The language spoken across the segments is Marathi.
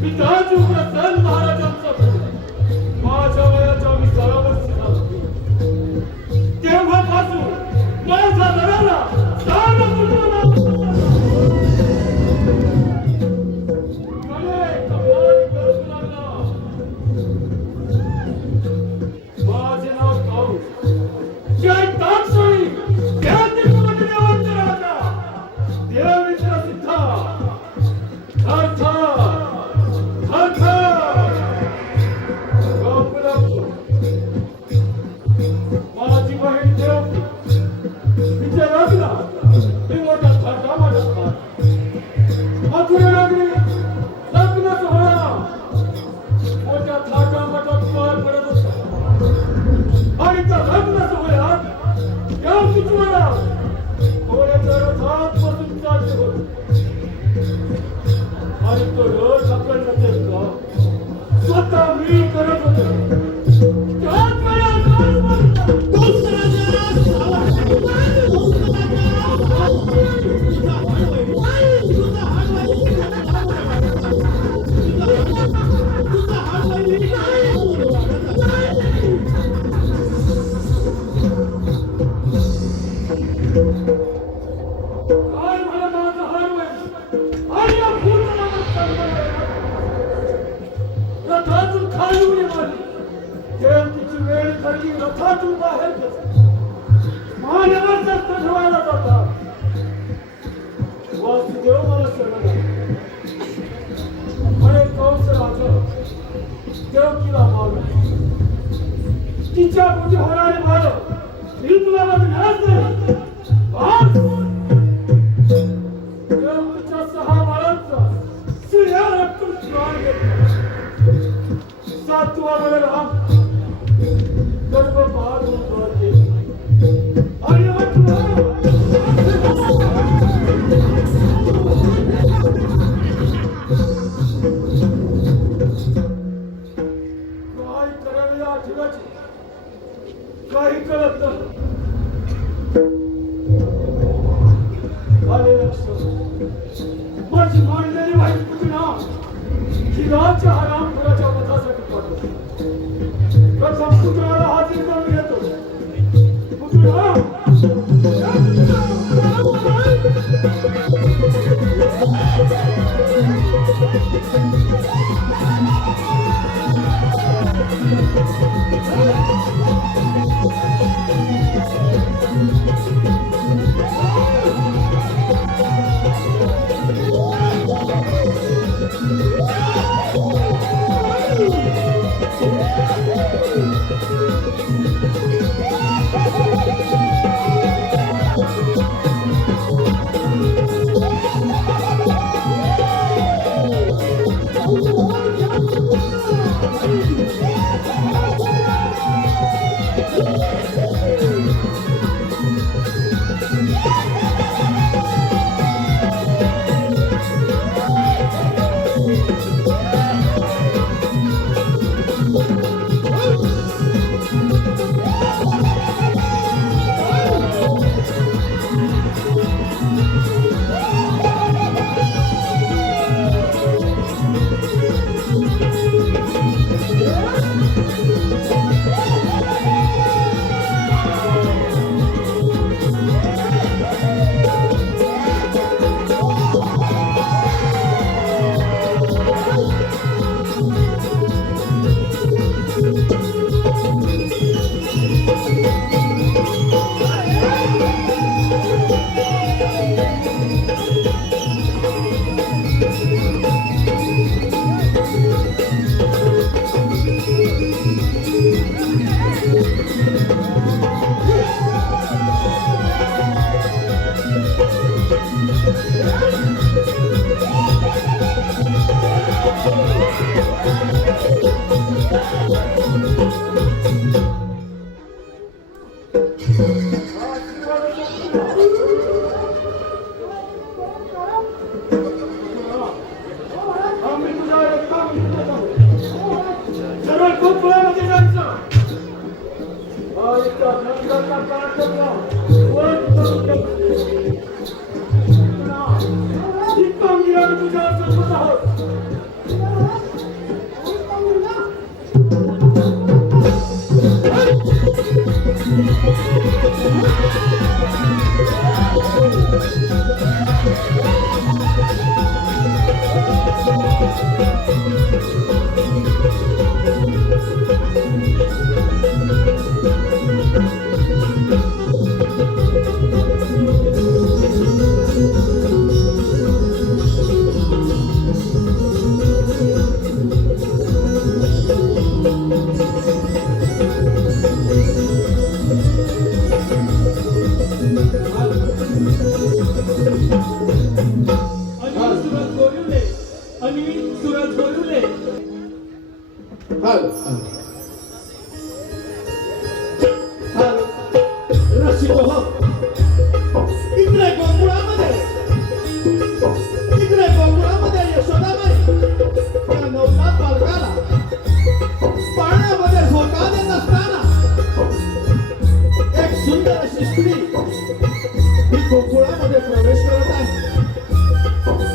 पिताजी प्रसन्न महाराजांचा माझ्या वयाच्या 20व्या वर्षी झाला. तेव्हापासून माझ्या घराला सारा कुटुंबाला माझे नाव काऊ जय ताक्षणी त्या तिरुपती देवांचे राजा देवीचा सिद्धा माझी बहीण देव विजय लागला हे मोठा थाटा माझ्या मथुरे लागली लग्न सोहळा मोठ्या थाटा मोठा पार पडत होता आणि त्या लग्न सोहळ्यात या कुटुंबाला घोड्याच्या रथात बसून चालले होते आणि तो रथ आपल्याला देतो स्वतः मी करत होते. रथातून खाली उडी मारली. जयंतीची वेळ ठरली. रथातून बाहेर घेतली. मानेवर शस्त्र ठेवायला जातात. वासुदेव मला शरण म्हणे कंस राजा देवकीला मारलं. तिच्या पोटी होणारी मार ही तुला बघण्यास नाही. देवकीच्या 6 बाळांचा शिळ्या रक्तून प्राण घेतला. 7वा बलराम गर्भपात होते आणि 8वा काय करावे या आठवड्याची काही कळत नाही. आले लक्ष माझी मांडलेली वाईट पुतना हिराच्या हरामखोराच्या वधासाठी पाठवतो. प्रथम पुतळाला हाजीर करून घेतो. पुतळा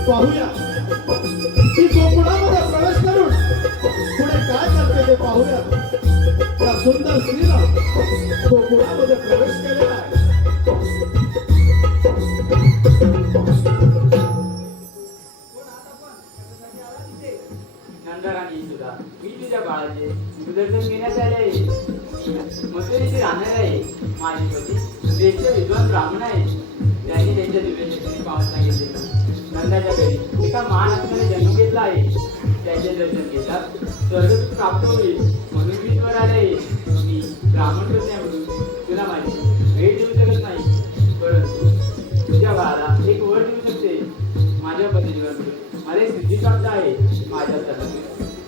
पाहूया ती गोकुळामध्ये प्रवेश करून पुढे काय करते ते पाहूया. त्या सुंदर स्त्रीला गोकुळामध्ये प्रवेश केलेला आहे. नंदराणी सुद्धा मी तुझ्या बाळाचे सुदर्शन घेण्यास आले. मथुरेचे राहणार आहे. माझे पती देशचे विद्वान ब्राह्मण आहे. त्यांनी त्यांच्या दिव्यशक्तीने पाहून सांगितले नंदाच्या घरी एका महान असल्याने जन्म घेतला आहे. त्याचे दर्शन घेतात स्वर्गसुख प्राप्त होईल म्हणून मी वर आले. मी ब्राह्मण कन्याकडून तुला माझी भेट देऊ शकत नाही, परंतु तुझ्या बाळाला एक वर देऊ शकते. माझ्या पतीवर मला एक सिद्धी प्राप्त आहे. माझ्या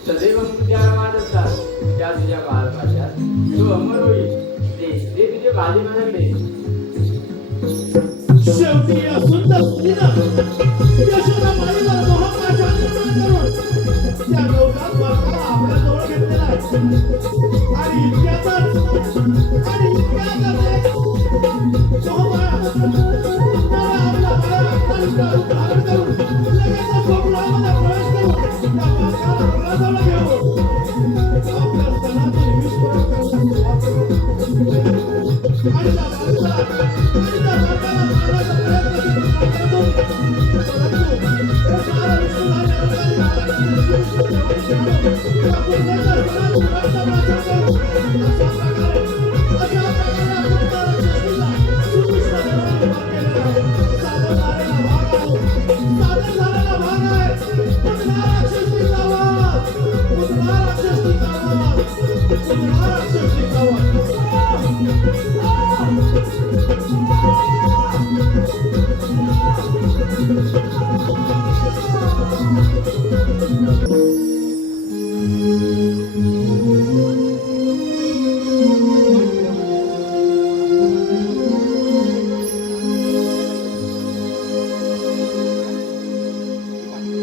सदैव तुझ्या वाद असतात. त्या तुझ्या बाळकाच्या तो अमर होईल. ते तुझे बाजी माझ्याकडे. शेवटी या सुंदर स्त्रीनं यशोदा माईवर मोहापाशा निर्माण करून त्या नवजात बालकाला आपल्या जवळ घेतलेला आहे. आणि इतक्यातच धारण करून लगेच गोकुळामध्ये प्रवेश करून त्या बालकाला आपल्या जवळ घेऊन आपल्या स्तनातून विस्फोट करण्यास सुरुवात करून आणि त्या बालकाला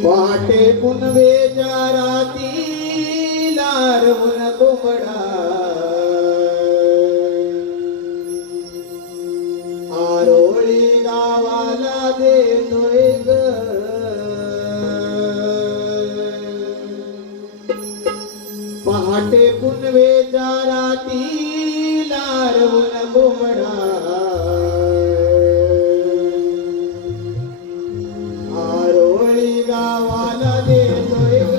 पहाटे पुनवेच्या राती लारवून कोंबडा आरोळी गावाला देतोय ग. पहाटे पुनवेच्या राती लारवून कोंबडा गावाला देतोय ग.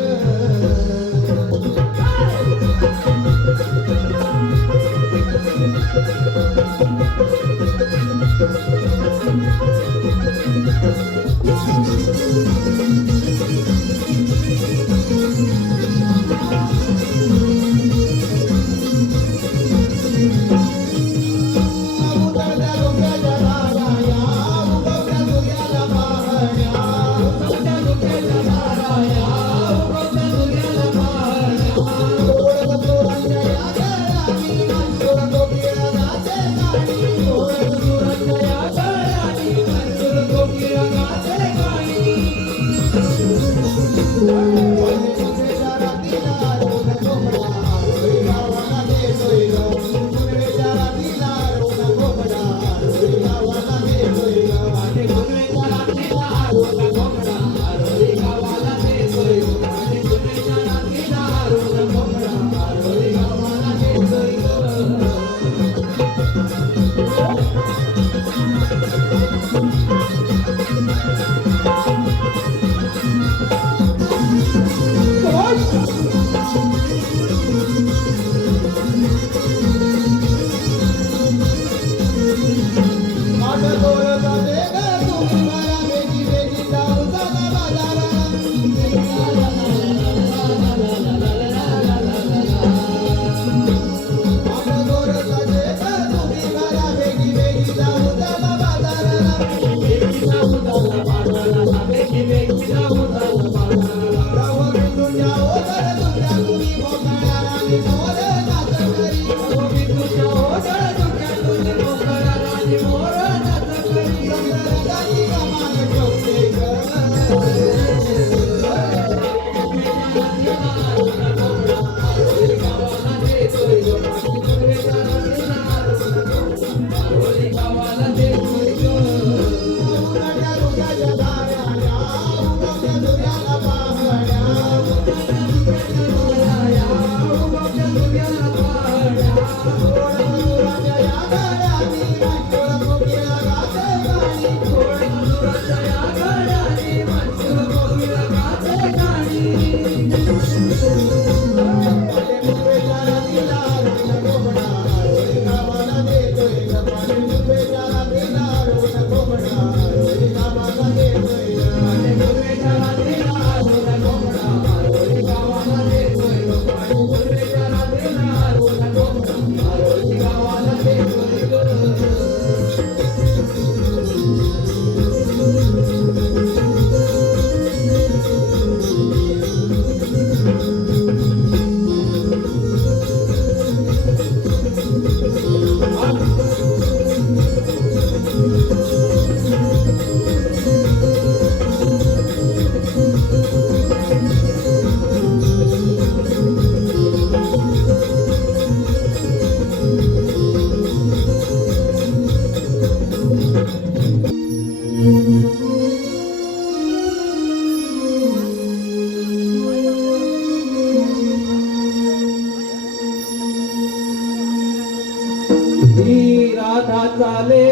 ही राधा चाले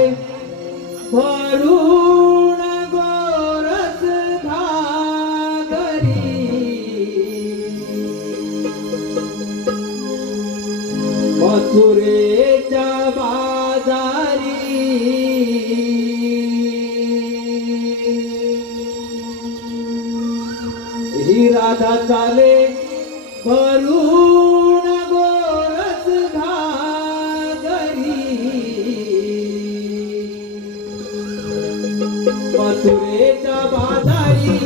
भरून गोरस घागरी मथुरेच्या बाजारी ही राधा चाले भरून गोरस घागरी मथुरेच्या बाजारी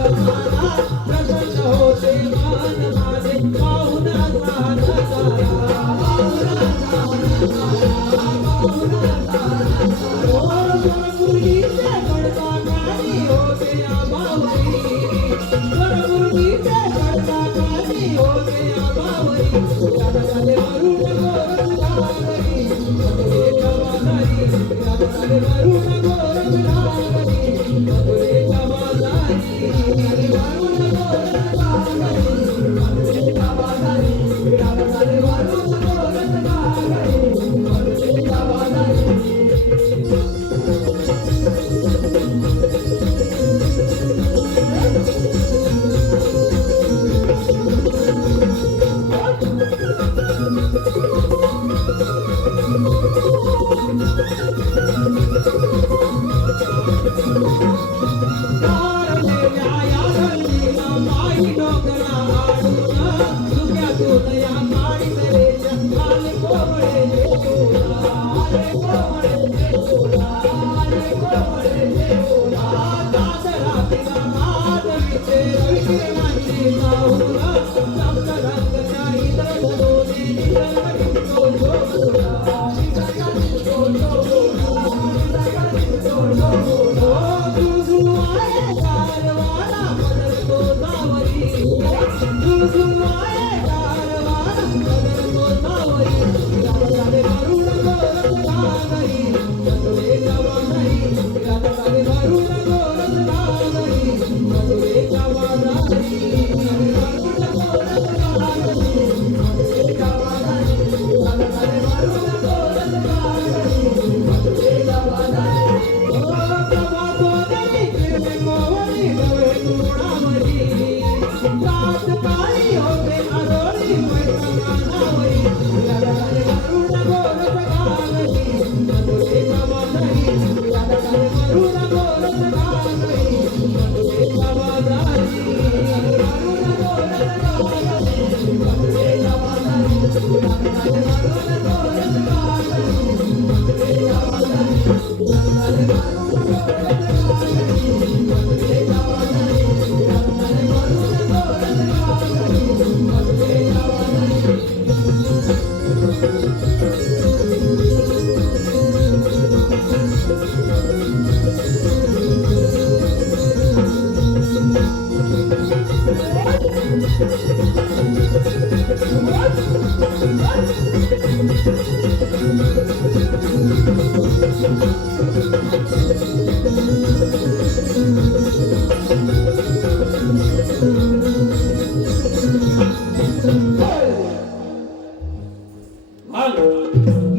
Thank you. प्रसन्न होते मन माझे पाहुन असा नजारा गुरुजीचे कडता कानी होते आबावरी गुरुजीचे कडता कानी होते आबावरी राधाले वरुण गोरख लागरी मधुरेच्या बाजारी राधाले वरुण गोरख लागरी मधुरेच्या बाजारी वरुण गोरख लागरी मधुरेच्या बाजारी राधाले वरुण गोरख लागरी मधुरेच्या बाजारी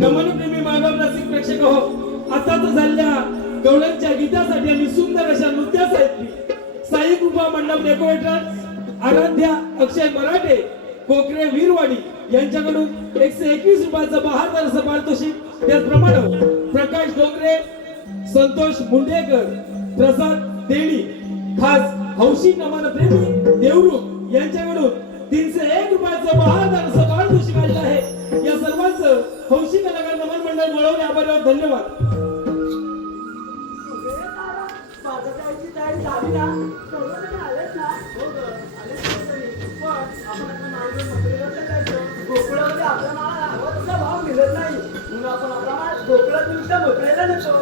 नमन प्रेमी मानव रसिक प्रेक्षक हो, आता तर झाल्या गवळणच्या गीतासाठी आणि सुंदर अशा नृत्यास ऐकली. साई कृपा मंडप डेकोरेटर्स आराध्या अक्षय मराठे कोकरे वीरवाडी यांच्याकडून 121 रुपयाचं बहादर असं पारितोषिक. त्याचप्रमाणे प्रकाश डोंगरे, संतोष मुंडेकर, प्रसाद देणी खास हौशी नमन प्रेमी देवरूख यांच्याकडून 301 रुपयाचं बहादर असं पारितोषिक आलेलं आहे. या सर्वांचं हौशी कलाकार नमन मंडळ मिळवणे आभार. धन्यवाद. गोकुळामध्ये आपला माल हवा तसा भाव मिळत नाही म्हणून आपण आपला माल गोकुळातून मोकळ्याला नेतो.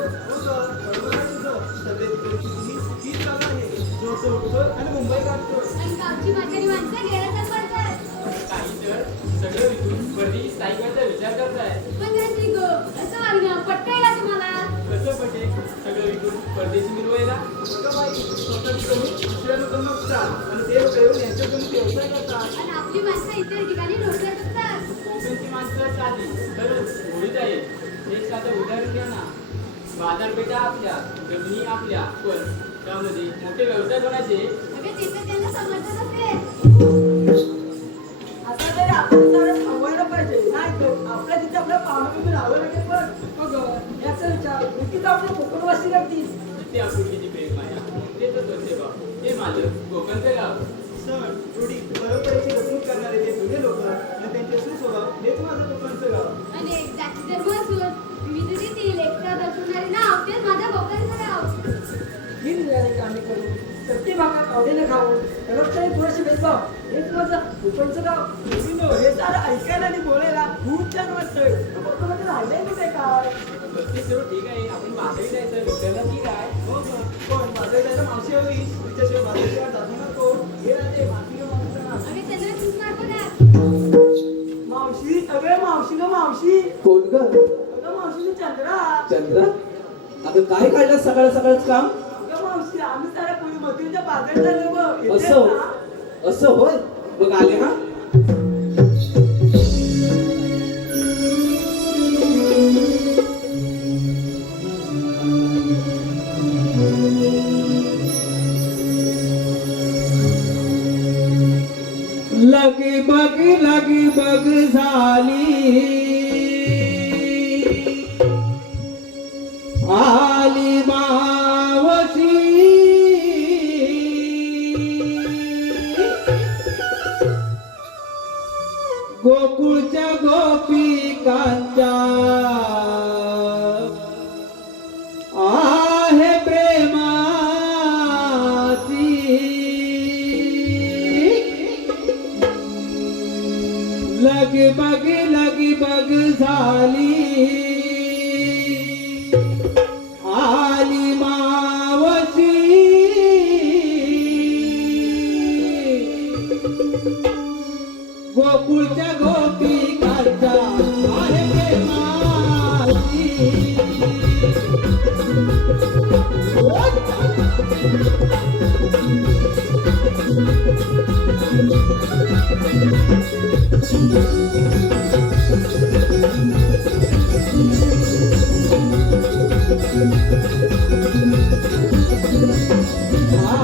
आणि मुंबई काढतो आणि गावची म्हातारी माणसं गैरसमज करतात. काही तर सगळं विकून परदेशी स्थायिक व्हायचा विचार करताय. पण नाही गो, असं वागणं पटतंय का तुम्हाला? कसं पटेल सगळं विकून परदेशी मिरवायला? दुसऱ्या लोकांना उपचार आणि ते लोक येऊन यांच्याकडून व्यवसाय करतात. आणि आपली माणसं इतर ठिकाणी नोकऱ्या करतात. कोकणची माणसं साधी तरच होळी जाईल. एक साधं उदाहरण घ्या ना. बाजारपेठा आपल्या, जमिनी आपल्या, पण त्यामध्ये मोठे व्यवसाय कोणाचे? अगं तिथे त्यांना समजत असेल. आता तरी आपण सारं थांबवायला पाहिजे. नाही तर आपल्या तिथे आपल्या पाहुणे राहावं लागेल. पण याचा विचार नक्कीच आपल्या कोकणवासी करतील. ते आपुलकीची प्रेम माया ते तर स्वच्छ भाव. हे माझं कोकणचं गाव. सण, रूढी, परंपरेची जपणूक करणारे ते जुने लोक आणि त्यांचे सुस्वभाव हेच माझं कोकणचं गाव. आणि जाती धर्म असून विविधतेतील एकता दर्शवणारे नाव तेच माझ्या कोकणचं गाव. ही निराळे कामे करून सत्य भाकर आवडीने खाऊ रक्ताने थोडेसे भेदभाव हेच माझं उपनचं गाव. मुलींनो, हे सारं ऐकायला आणि बोलायला खूप छान वाटतंय. तुम्हाला राहिलंय कुठे काय ते सर्व ठीक आहे, आपण माधवी जायचं विचारलं की काय? हो का? पण माधवी जायचं मावशी हवी, तिच्याशिवाय माधवीशिवाय जातो ना कोण? हे राहते माधवी गं मावशीचं नाव. आम्ही चंद्र कृष्ण बघा. मावशी अगं मावशी गं मावशी कोण ग अगं मावशी चंद्रा चंद्रा अगं काय काढलं सकाळ सकाळच काम अगं मावशी आम्ही साऱ्या पुरी मधुरीच्या बाजारात झालो बघ. येतेस असं ना? असं होय मग आले हा लगी बग झाली आली मावशी गोकुळच्या गोपिकांच्या आहे प्रेमाची लगी बग झाली आली मावशी गोकुळच्या गोपिकांच्या आहे प्रेमाची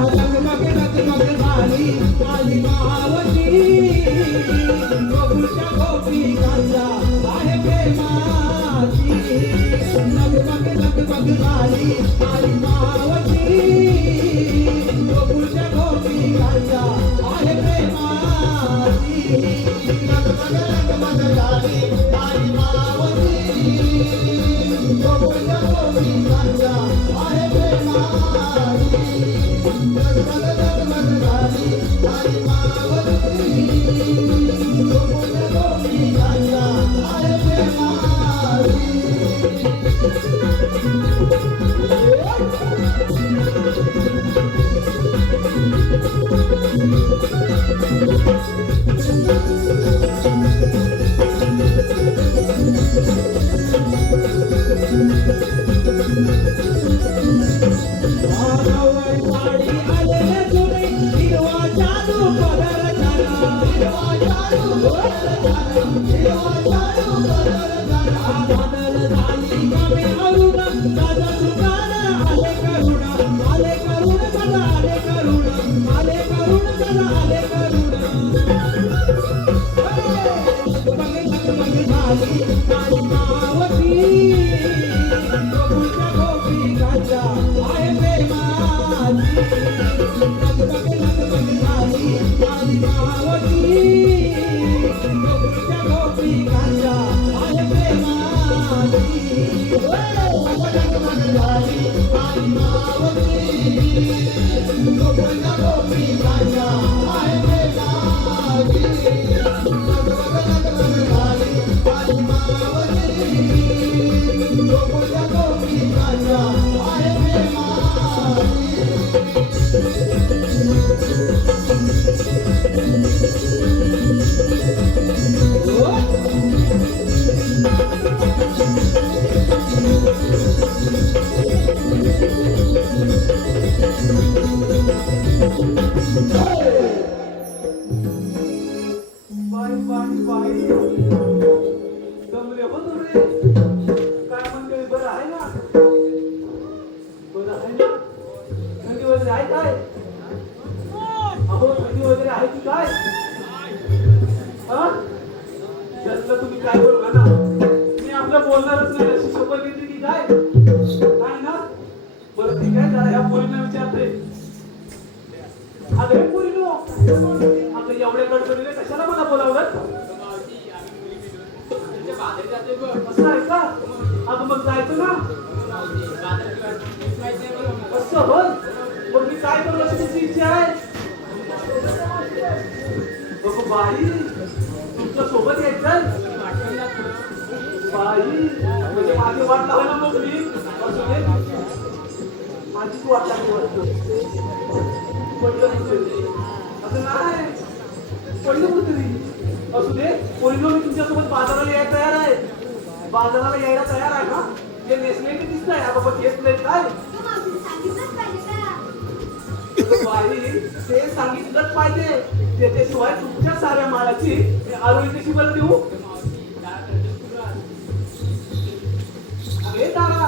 लगमग झाली आली मावशी गोकुळच्या गोपिकांच्या आहे प्रेमाची लगमग झाली आली मावशी गोकुळच्या गोपिकांच्या आहे प्रेमाची लगमग झाली आली मावशी गोकुळच्या गोपिकांच्या आहे प्रेमाची लगमग झाली आली मावशी गोकुळच्या गोपिकांच्या आहे प्रेमाची पण मी काय करू अशी तुमची इच्छा आहे बघू बाई तुमच्या सोबत यायचं बाई म्हणजे माझी वाट लावायला मोकली असू दे माझीच वाट लागली वाटतं पडलं कुठेतरी असं नाही पडलं कुठेतरी असू दे पोरीनो मी तुमच्यासोबत बाजाराला यायला तयार आहे बाजाराला यायला तयार आहे का जे नेसलेले दिसत आहे आता पण घेतलंय काय सांगितलंच पाहिजे का? बाई ते सांगितलंच पाहिजे त्याच्याशिवाय तुमच्या साऱ्या मालाची आरोळी कशी बरं देऊ अरे तारा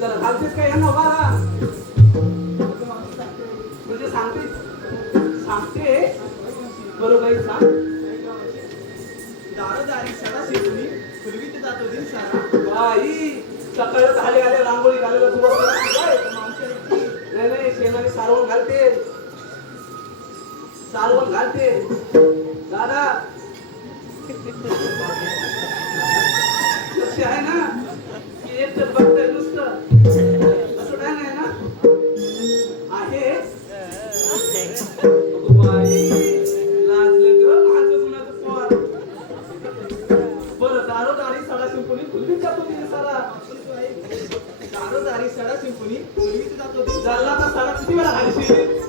जरा घालतेस काय यांना बारा म्हणजे सांगते बरोबर सांग दारोदारी सडा शिकवणी पूर्वी जातो दिन सारा बाई सकाळ झाले आले रांगोळी घालायला सुरुवात करायची काय नाही शेणाने सारवण घालते दादा लक्ष आहे ना की एक तर बघतंय नुसतं असं काय नाही ना आहे बाई लाजलं ग माझं कुणाचं पोर बरं दारोदारी सडा शिंपणी खुल्ली जातो तिथे सारा दारोदारी सडा शिकवणी पूर्वी जातो दिन झाला तर सडा किती वेळा घालशील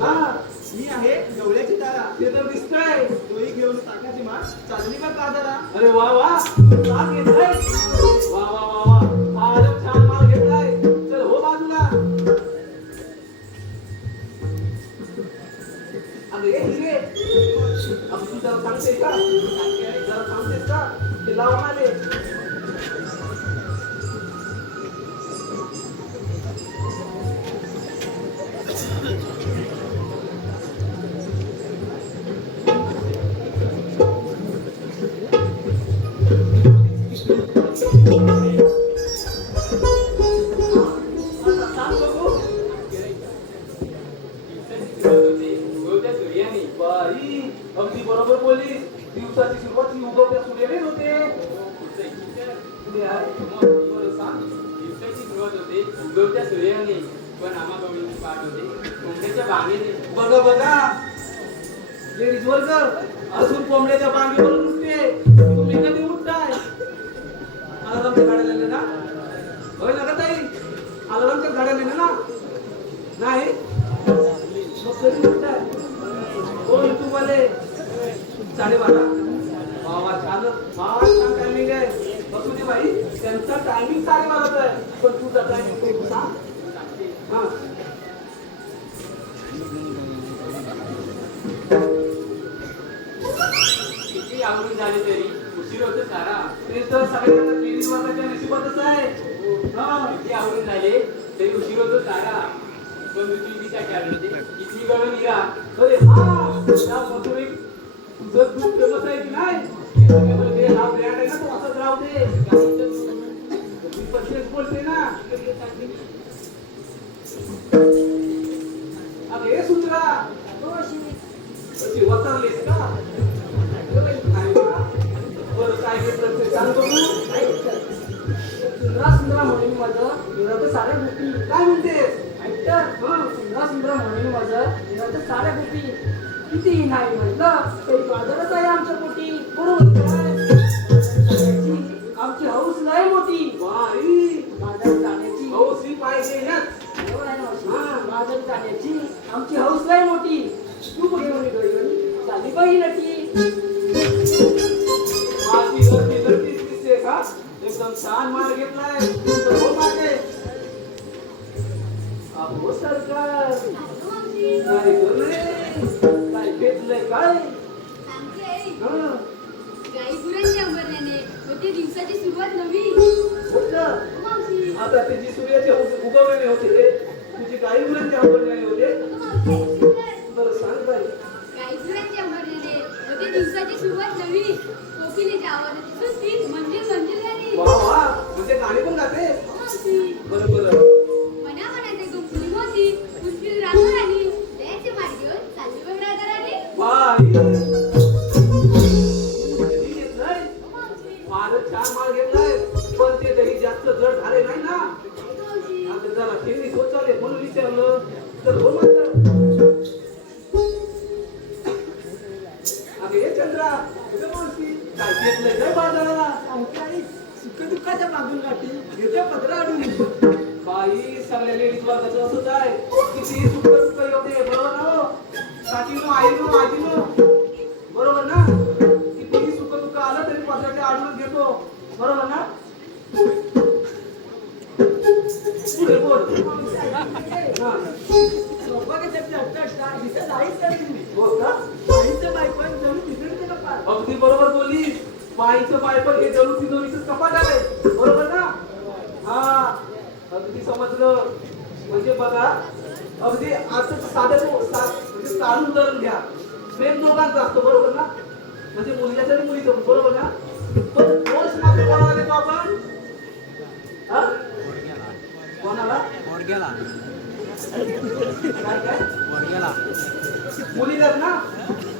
हा मी आहे गवळ्याची तारा ते तर दिसतंय तोही घेऊन टाकाची मार चालली का बाजारा अरे वा वा माल घेतलाय वा वा वा वा हा अरे छान माल घेतलाय चल हो बाजूला अरे हिरे अब तू जरा सांगतेस का ते लावून आले आता सांग बघू बाई अगदी बरोबर बोलली दिवसाची सुरुवात ही उगवत्या सूर्यानेच होते पुढे आहे. बरं सांग दिवसाची सुरुवात होते उगवत्या सूर्याने पण आम्हा गवळीची पाठ होते कोंबड्याच्या बागेने बघा लेडीज वर्ग अजून कोंबड्याच्या बागेवर उठते तुम्ही कधी उठताय अलारामच्या गाड्या नेले ना होय ना का ताई अलारामच्या गाड्या नेले ना नाही मग कधी उठताय कोण तुम्हाला 12:30 वा छान टायमिंग आहे बसू दे बाई त्यांचा टायमिंग 12:30 आहे पण तुझा टायमिंग सांग हा किती आवडून झाले तरी उशीर होतो सारा ते तर सगळ्यांना 23 वर्षाच्या नशिबातच आहे हा किती आवडून झाले तरी उशीर होतो सारा पण दुसरी दिशा काय होते किती वेळ निघा अरे हा त्या मथुरीत तुझं खूप फेमस आहे की नाही त्याच्यामध्ये हा ब्रँड आहे ना तो असंच राहू दे मी पण तेच बोलते ना अरे सुंदरा अशी वतरलीस का नाही का? बरं काय घेतलं ते सांग बघू सुंदरा म्हणून माझं निरात साऱ्या गोपी काय म्हणतेस सुंदरा म्हणून माझं निरात साऱ्या गोपी कितीही नाही म्हटलं तरी बाजारच आहे आमच्या पोटी बरोबर जाण्याची आमची हौस नाही मोठी बाई बाजारात जाण्याची हौसी पाहिजे याच बरोबर आहे ना मावशी? बाजारात जाण्याची आमची हौस नाही मोठी तू कुठे म्हणे गडी चाली बाई नटी माझी गर्दीच दिसते का एकदम छान माल घेतलाय तर हो मागे अहो सरकार मावशी काय रे काय घेतलंय काय सांगते हं, गाई गुरांच्या अंबरण्याने होते दिवसाची सुरुवात नवी होतं. मावशी आता ते जी सूर्याचे उगवलेले होते तुझी गाई गुरांचे आवडलेले होते मावशी बरं सांग बाई गाई गुरांच्या अंबरण्याने होते दिवसाची सुरुवात नवी कोकिलेच्या आवाजाची सुस्ती मंजिल गाणी वा वा म्हणजे गाणी पण गाते मावशी बरं बरं मना मनाचे गुंफुली होती पुष्पिल रांगोळ आली दयाचे मार्ग घेऊन चालली बघ राजाराणी बाई कधी घेतलंय मावशी माझं छान माल घेतलाय पण ते दही जास्त जड झाले नाही ना मावशी आता जरा काय किती सुख दुःख येते बरोबर ना हो काकीनो आईनो आजीनो बरोबर ना कितीही सुख दुःख आलं तरी पदराच्या आडून घेतो बरोबर ना पुढे बोल हा हो का अगदी बरोबर बोललीस बाईचं बायपण हे जणू तिजोरीचं कपाट आहे बरोबर ना हा अगदी समजलं म्हणजे बघा अगदी आता साधं म्हणजे चालू उदाहरण घ्या प्रेम दोघांचं असतं बरोबर ना म्हणजे मुलग्याचं आणि मुलीचं बरोबर ना पण दोष मात्र कोणाला देतो आपण हा कोणाला काय काय मुलीलाच ना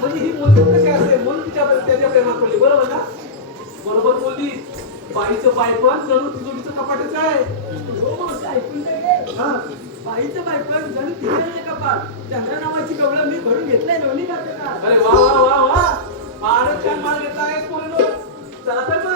म्हणजे ही मुलगी कशी असते म्हणून त्याच्या प्रेमात पडली बरोबर ना बरोबर बोलली बाईचं बायपण जणू तिजोरीचं कपाटच आहे हा बाईचं बायपण जणू तिथे कपाट चंद्रा नावाची कवळं मी भरून घेतलंय लोणी घातलं का अरे वा वा वा वा फारच छान माल घेतला आहेस पोरीनो चला तर मग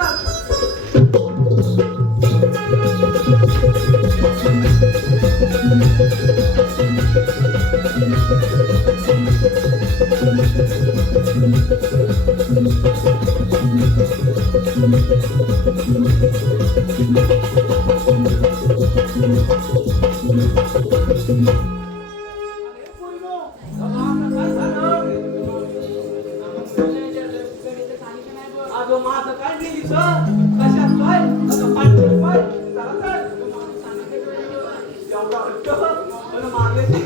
अरे पोरीनो बाबा आता काय झालं अगं माझं काय गेलीच कशात काय आता पाठवत पाय चला तर एवढा हट्ट पण मारल्याची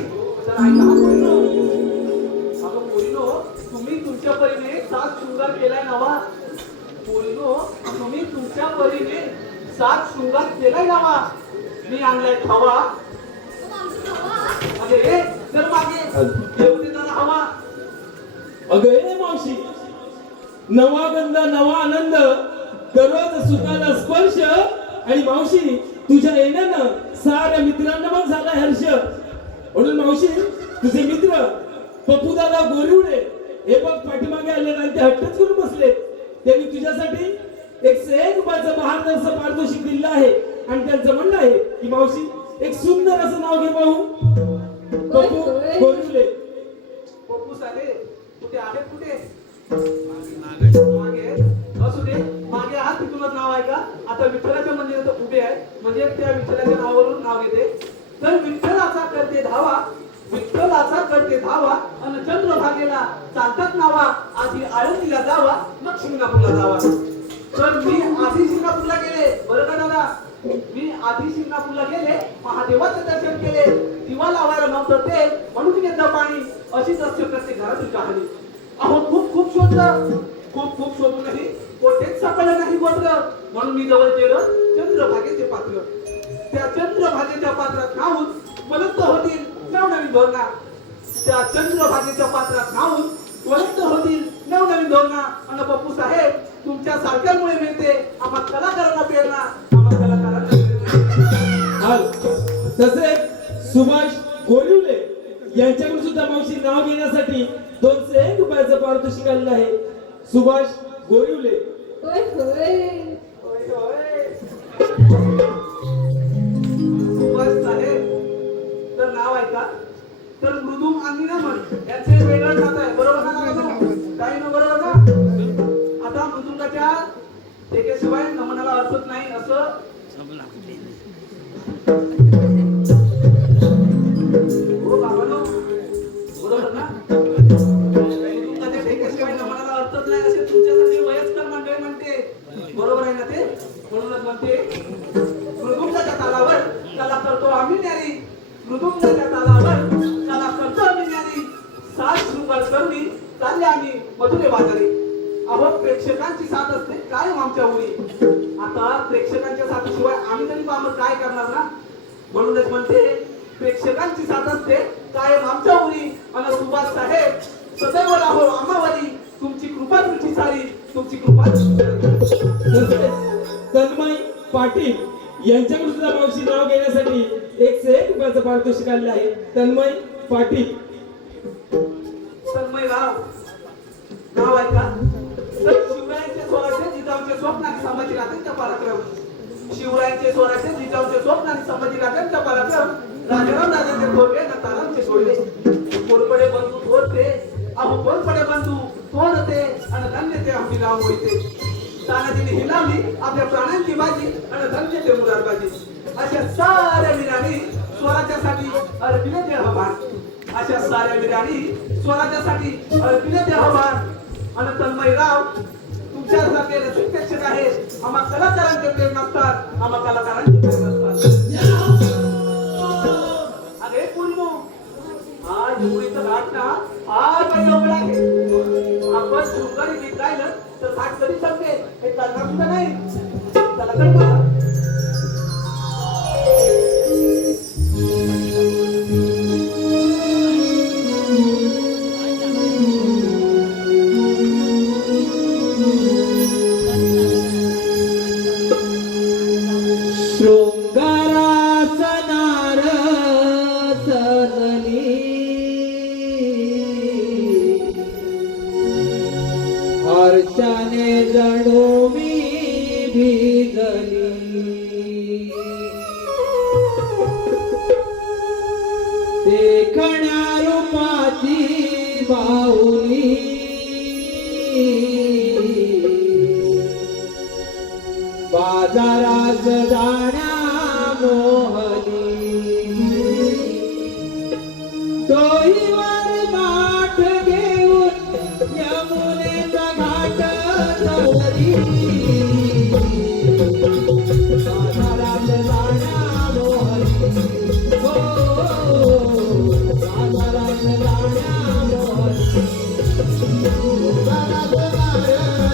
तर ऐका हा पोरीनो अगं पोरीनो तुम्ही तुमच्या परीने सात शृंगार केलाय नवा पोरीनो तुम्ही तुमच्या परीने सात शृंगार केलाय नवा मी आणलाय खावा अरे रे जर मागे देवते जरा हवा अगं ए मावशी नवा गंध नवा आनंद दररोज सुखाचा स्पर्श आणि मावशी तुझ्या येण्यानं साऱ्या मित्रांना मग झाला हर्ष म्हणून मावशी तुझे मित्र पप्पू दादा गोरिवडे हे बघ पाठीमागे आले आणि ते हट्टच करून बसले त्यांनी तुझ्यासाठी एक रुपयाचं बहादरचं पारितोषिक दिलं आहे आणि त्यांचं म्हणणं आहे की मावशी एक सुंदर असं नाव घे भाऊ पप्पू गोरिवडे पप्पू साहेब कुठे आहेत कुठे मागे असू दे मागे आहात तिथूनच नाव आहे का आता विठ्ठलाच्या मंदिरात उभे आहे म्हणजे त्या विठ्ठलाच्या नावावरून नाव येते तर विठ्ठलाचा करते धावा विठ्ठलाचा करते धावा आणि चंद्रभागेला चालतात नावा आधी आळंदीला जावा मग शिंगणापूरला जावा तर मी आधी शिंगणापूरला गेले बरं का दादा मी आधी शिंगणापूरला गेले महादेवाचं दर्शन केले दिवा लावायला नव्हतं ते म्हणून घेतलं पाणी अशीच असते प्रत्येक घरातील कहाणी अहो खूप खूप शोधलं खूप शोधूनही कोठेच सापडलं नाही गोत्र म्हणून मी जवळ केलं चंद्रभागेचे पात्र त्या चंद्रभागेच्या पात्रात नाहून वलंत होतील नवनवीन धोरणा त्या चंद्रभागेच्या पात्रात नाहून वलंत होतील नवनवीन धोरणा आणि पप्पू साहेब तुमच्या सारख्यामुळे मिळते आम्हा कलाकारांना प्रेरणा आम्हा कलाकारांना प्रेरणा हाल तसे सुभाष गोरिवले यांच्याकडून सुद्धा मावशी नाव घेण्यासाठी 201 रुपयाचं पारितोषिक आलेलं आहे सुभाष गोरिवले होय होय होय होय सुभाष साहेब तर नाव ऐका तर मृदुम आणि नमन याचे वेगळं नातं आहे बरोबर ना काही ना बरोबर ना आता मृदुंगाच्या एकेशिवाय नमनाला अर्थच नाही असं हो बाबांनो बरोबर ना मृदुंगाच्या एकेशिवाय नमनाला अर्थच नाही असे तुमच्यासाठी वयस्कर मंडळी म्हणते बरोबर आहे ना ते म्हणूनच म्हणते मृदुंगाच्या तालावर कला करतो आम्ही न्यारी मृदुंगाच्या तालावर कला करतो आम्ही न्यारी सात शृंगार करुणी चालले आम्ही मधुरे बाजारी अहो प्रेक्षकांची साथ असते कायम आमच्या उरी आता प्रेक्षकांच्या साथीशिवाय आम्ही तरी बामर काय करणार ना म्हणूनच म्हणते प्रेक्षकांची साथ असते कायम आमच्या उरी आणि सुभाष साहेब सदैव राहो आम्हावरी तुमची कृपा तुमची सारी तुमची कृपा तन्मय पाटील यांच्याकडून सुद्धा मावशी नाव घेण्यासाठी 101 रुपयाचं पारितोषिक आलेलं आहे तन्मय पाटील तन्मय राव नाव आहे का तर शिवरायांचे स्वराज्य जिजाऊचे स्वप्न आणि संभाजीराजांचा पराक्रम शिवरायांचे स्वराज्य जिजाऊचे स्वप्न आणि संभाजीराजांचा पराक्रम राजाराम राजाचे थोरवे ना तारांचे सोडले कोणपडे बंधू थोरते अहो कोणपडे बंधू थोरते आणि धन्य ते आम्ही राम होते तानाजीने हिलावली आपल्या प्राणांची बाजी आणि धन्य ते मुरारबाजी अशा साऱ्या वीरांनी स्वराज्यासाठी अर्पिले ते आव्हान अशा साऱ्या वीरांनी स्वराज्यासाठी अर्पिले ते आव्हान आणि तन्मय राव तुमच्यासारखे रसिक प्रेक्षक आहेत आम्हा कलाकारांचे प्रेम नसतात आम्हा कलाकारांचे प्रेम नसतात अरे पूर्णू आज होळीचं घाट ना फार काही जवळ आहे आपण शृंगारी गीत गायलं तर घाट कधी संपते हे कळणार सुद्धा नाही चला कळवा शृंगाराचा नार चलली हर्षाने जणू मी भिजली देखण्या रूपाची बाहुली बाजारात जाण्या मोहनी डोईवर माठ घेऊन यमुनेचा घाट चढली बाजारात जाण्या मोहनी हो बाजारात जाण्या मोहनी बाजारात जाण्या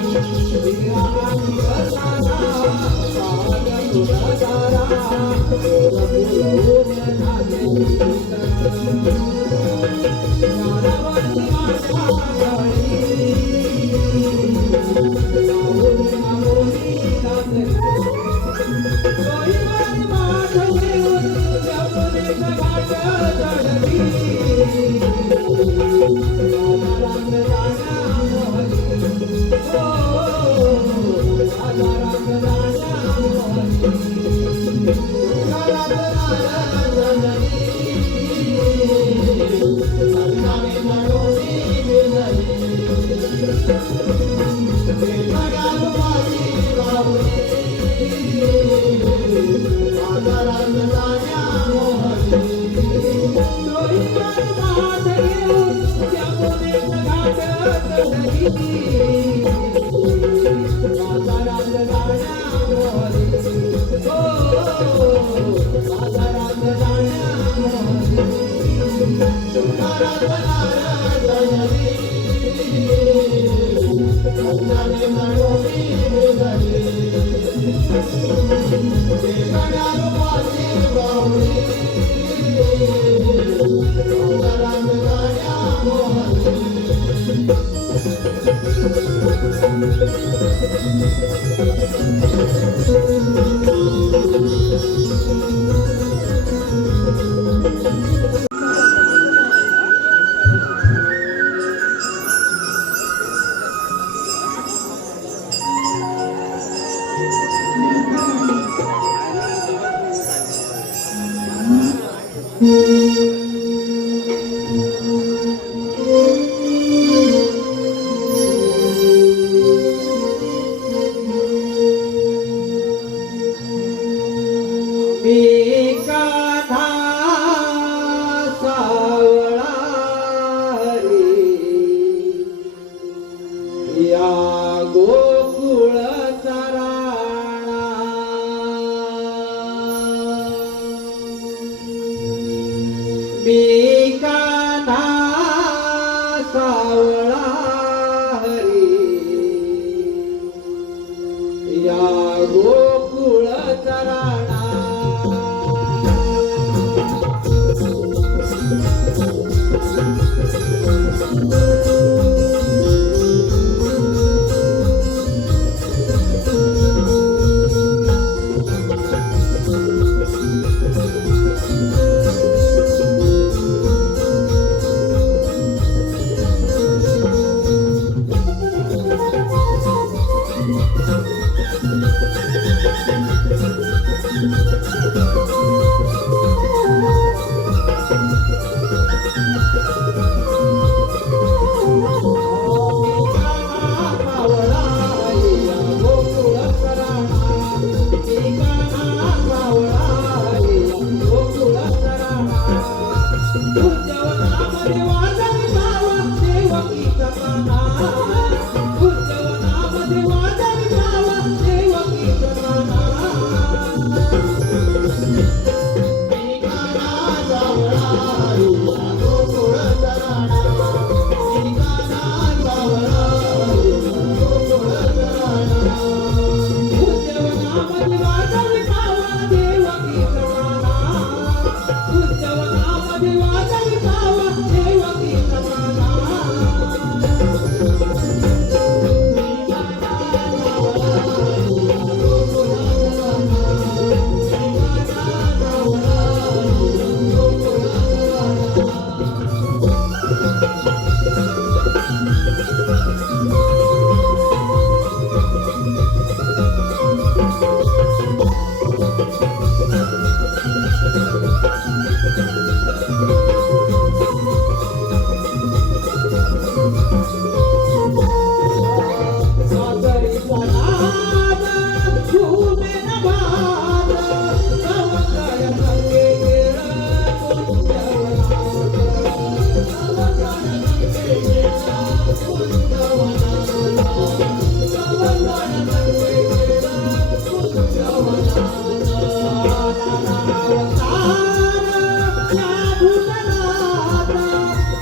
Thank you.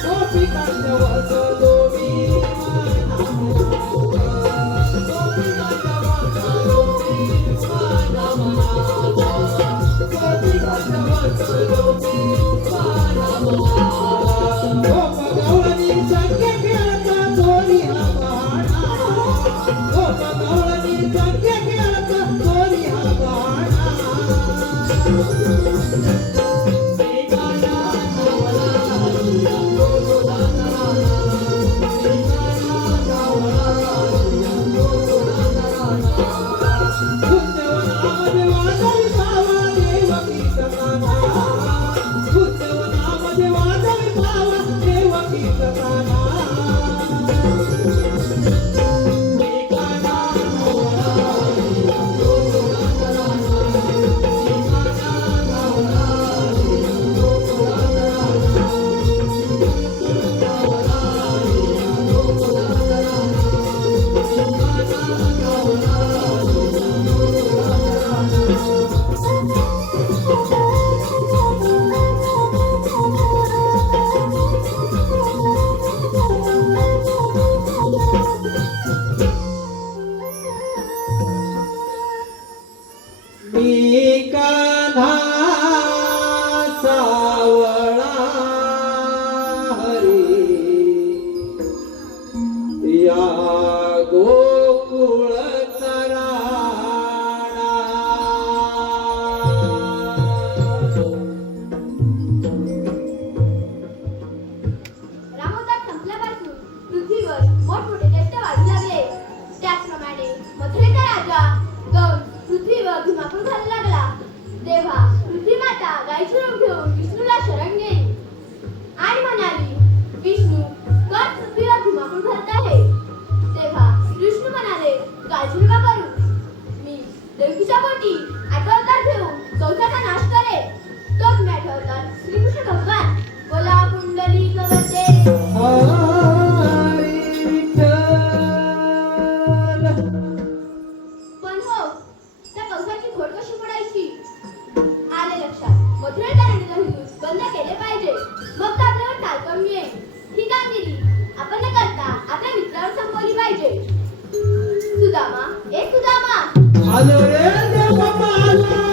गोपिकांच्या वसलोवी मी कान्हा सावळा हरी या गोकुळ रामोदात संपल्यापासून पृथ्वीवर मोठमोठे कष्ट वाढू लागले. त्याचप्रमाणे मथुरेचा राजा कंस पृथ्वीवर धुमाकूळ घालू लागला. तेव्हा पृथ्वी माता गायीचे रूप घेऊन विष्णूला शरण गेली आणि म्हणाली, विष्णू, कंस पृथ्वीवर धुमाकूळ घालत आहे. तेव्हा विष्णू म्हणाले, काळजी नका करू, मी देवकीच्या पोटी आठवतार घेऊन कंसाचा नाश करेन. तोच मी आठवतार श्रीकृष्ण भगवान. बोला पुंडलिक वंदे. हरी विठ्ठल. पण हो, त्या कंसाची घोड कशी फोडायची? आले लक्षात. मथुरेचा रणधनुष्य बंद केले पाहिजे. मग तर आपल्यावर चाल कमी येईल. ही कामगिरी आपण न करता आपल्या मित्रावर संपवली पाहिजे. सुदामा, ए सुदामा, आलो रे देव बाबा आलो.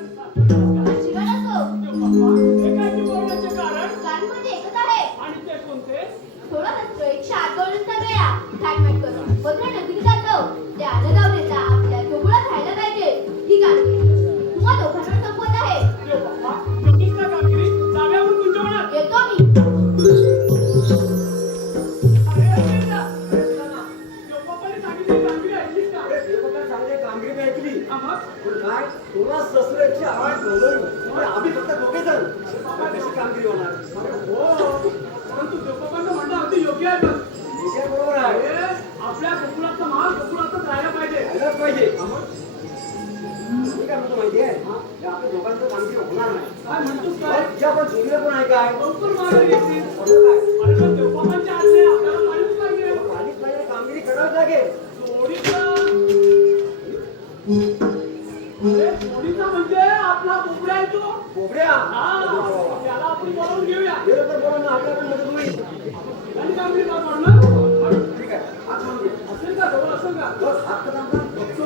आशीर्वाद असो. हे काय ते बोलण्याचे कारण? कारमध्ये एकच आहे. आणि ते कोणते? थोडा हसतो 108 डॉलर्सचा वेळा थाटमाट करून मथुरा नदीत जातो. त्या अन्नदावणीचा आपल्या गोकुळात राहायला पाहिजे. ही कामगिरी तुम्हा दोघांवर संपवत आहे. देव बाप्पा, नक्कीच ना कामगिरी जाग्यावर गुंजवणार. येतो मी. अरे देवा, देव बाप्पाने सांगितली कामगिरी ऐकलीस का? कामगिरी ऐकली. हा मग? पण काय तुला शस्त्र 108 डॉलर आम्ही फक्त दोघे जण. कशी कामगिरी होणार? हो, परंतु देव बाप्पांचं म्हणणं अगदी योग्य आहे पण. हे बरोबर आहे. अरे, आपल्या गोकुळाचा माल गोकुळातच राहायला पाहिजे. राहिलाच पाहिजे. मी काय म्हणतो माहितीये, हे आपल्या दोघांचं कामगिरी होणार नाही. काय म्हणतोस काय? तुझ्या पण जोडीला पण आहे काय? लवकर मागे येतील. म्हणून काय? अरे पण देव बाप्पांची आज्ञा आहे, आपल्याला माहितीच पाहिजे. पाणीच पाहिजे, कामगिरी करावी लागेल. जोडीचा अरे जोडीचा म्हणजे आपला बोबड्या आहे तो. बोबड्या. हा, त्याला आपण बोलावून घेऊया. हे तर बोला ना, आपल्या पण मदत होईल. आणि कामगिरी पार पाडणार. ठीक आहे. हात मारून घे. असेल का जवळ असेल का? बस, हात तर दाबा. बघतो.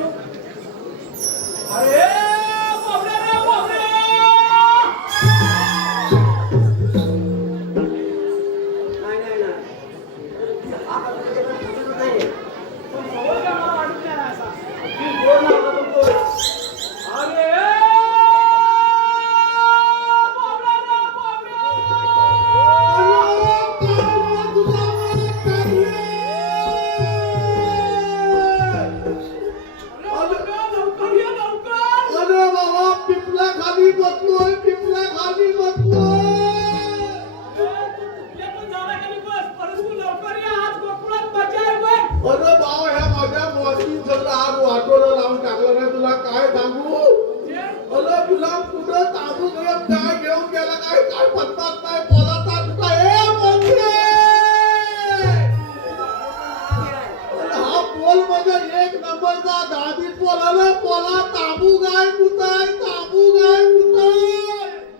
अरे बोबड्या रे बोबड्या. नाही, नाही, नाही. हात आता त्याच्याकडे पोचतच नाहीये. पण जवळ काय मला वाटत नाही असा. तू बोल ना, आपण बोल. अरे बोबड्या रे बोबड्या. अरे बोबड्या, लवकर ये लवकर. अरे बाबा, पिपला खाली बसलोय, पिपला खाली बसलोय. अरे तू कुठल्या पण झाडाखाली बस, परंतु लवकर ये, आज गोकुळात मजा आहे बघ. अरे भाऊ, ह्या माझ्या बॉसनी सगळं आग वाटोळं लावून टाकलं नाही. तुला काय सांगू? म्हणजे अरे गुलाम कुठं ताबू घेऊन काय घेऊन गेला काय काय पत्ताच नाही. बोलाचा कुठं ए मंत्रे. अरे हा पोल म्हणजे एक नंबरचा दाबी पोल आला. पोला ताबू गाय कुठाय, ताबू गाय कुठाय.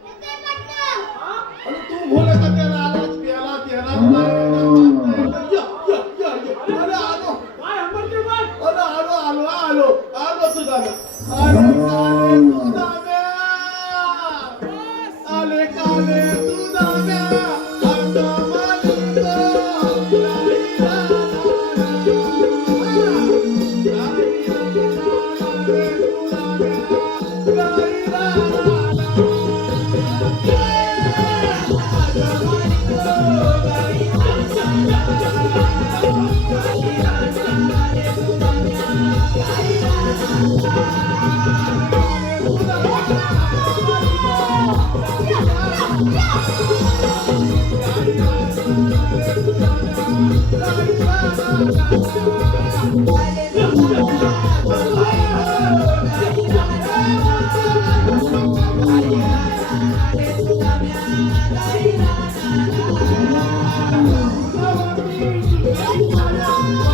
येते पटकन. हा? अरे तू बोले का त्याला आलाच प्याला त्याला अरे आलो. काय हंबरते बघ. अरे आलो आलो आलो आलो तुझा अरे काले तुझा आले काले तुझा आता मालिक Yeah.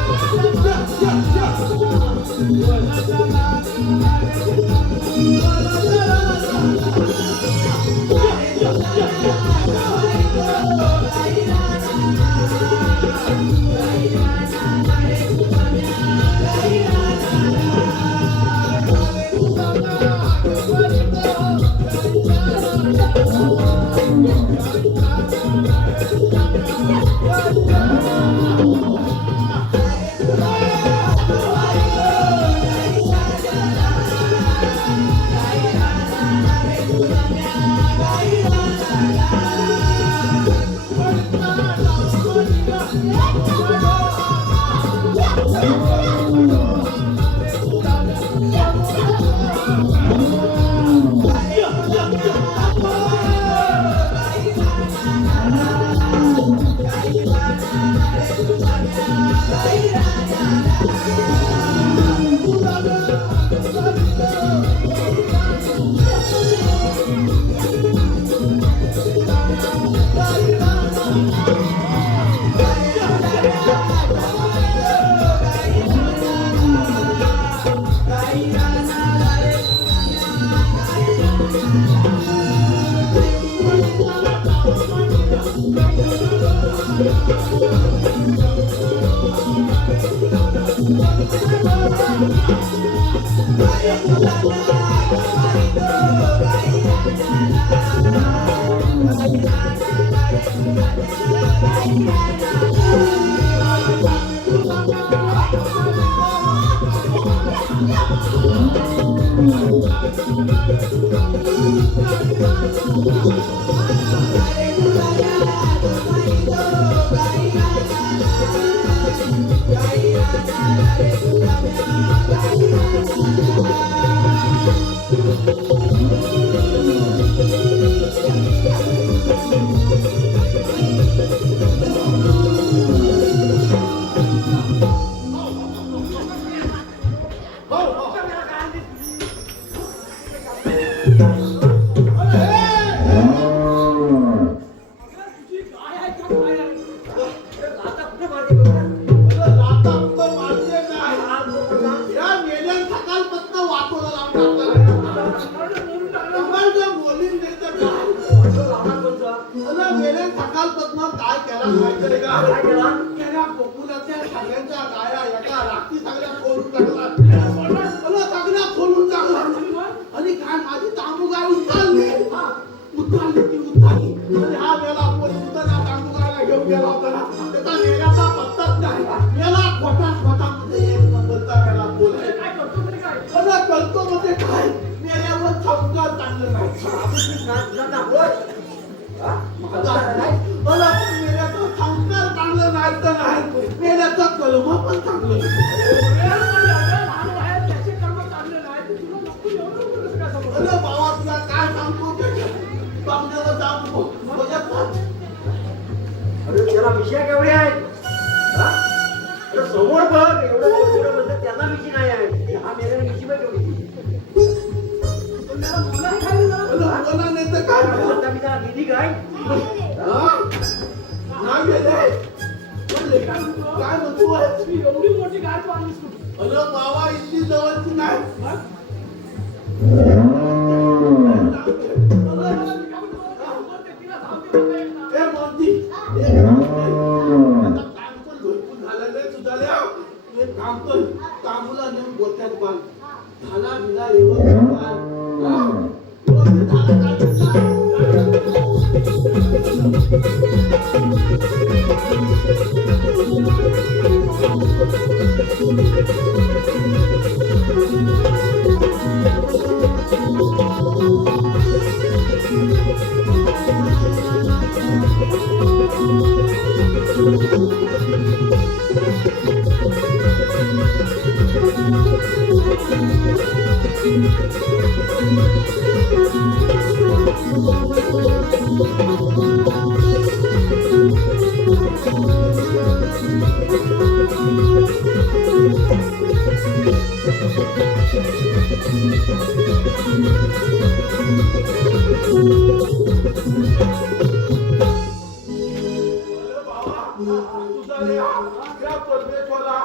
तुझा रे हा परमेश्वरा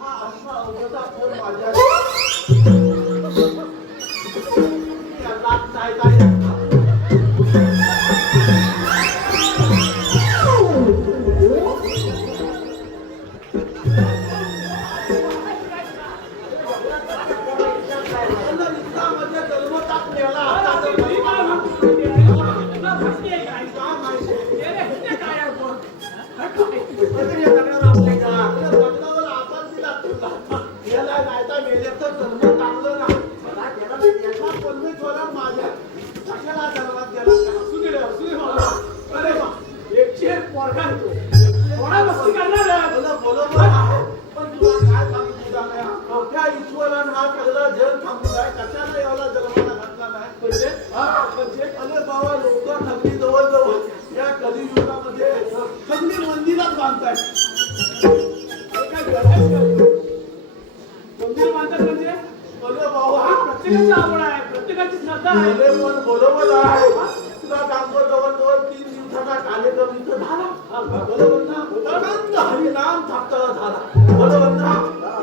हा असा अवघडा फोन माझ्या याला काय काय ईश्वरान हा सगळा जग थांबून आहे कशाला एवढा जन्माला घातला नाही अरे बाबा लोक नगरी जवळ या कलियुगामध्ये सगळी मंदिरात बांधताय मंदिर बांधतात म्हणजे अरे बाबा प्रत्येकाची आवड आहे प्रत्येकाची श्रद्धा आहे अरे पण बरोबर आहे तुला सांगतो जवळजवळ 3 दिवसाचा कार्यक्रम इथं झाला बरोबर ना अनंत हरिनाम साप्ताह झाला बरोबर ना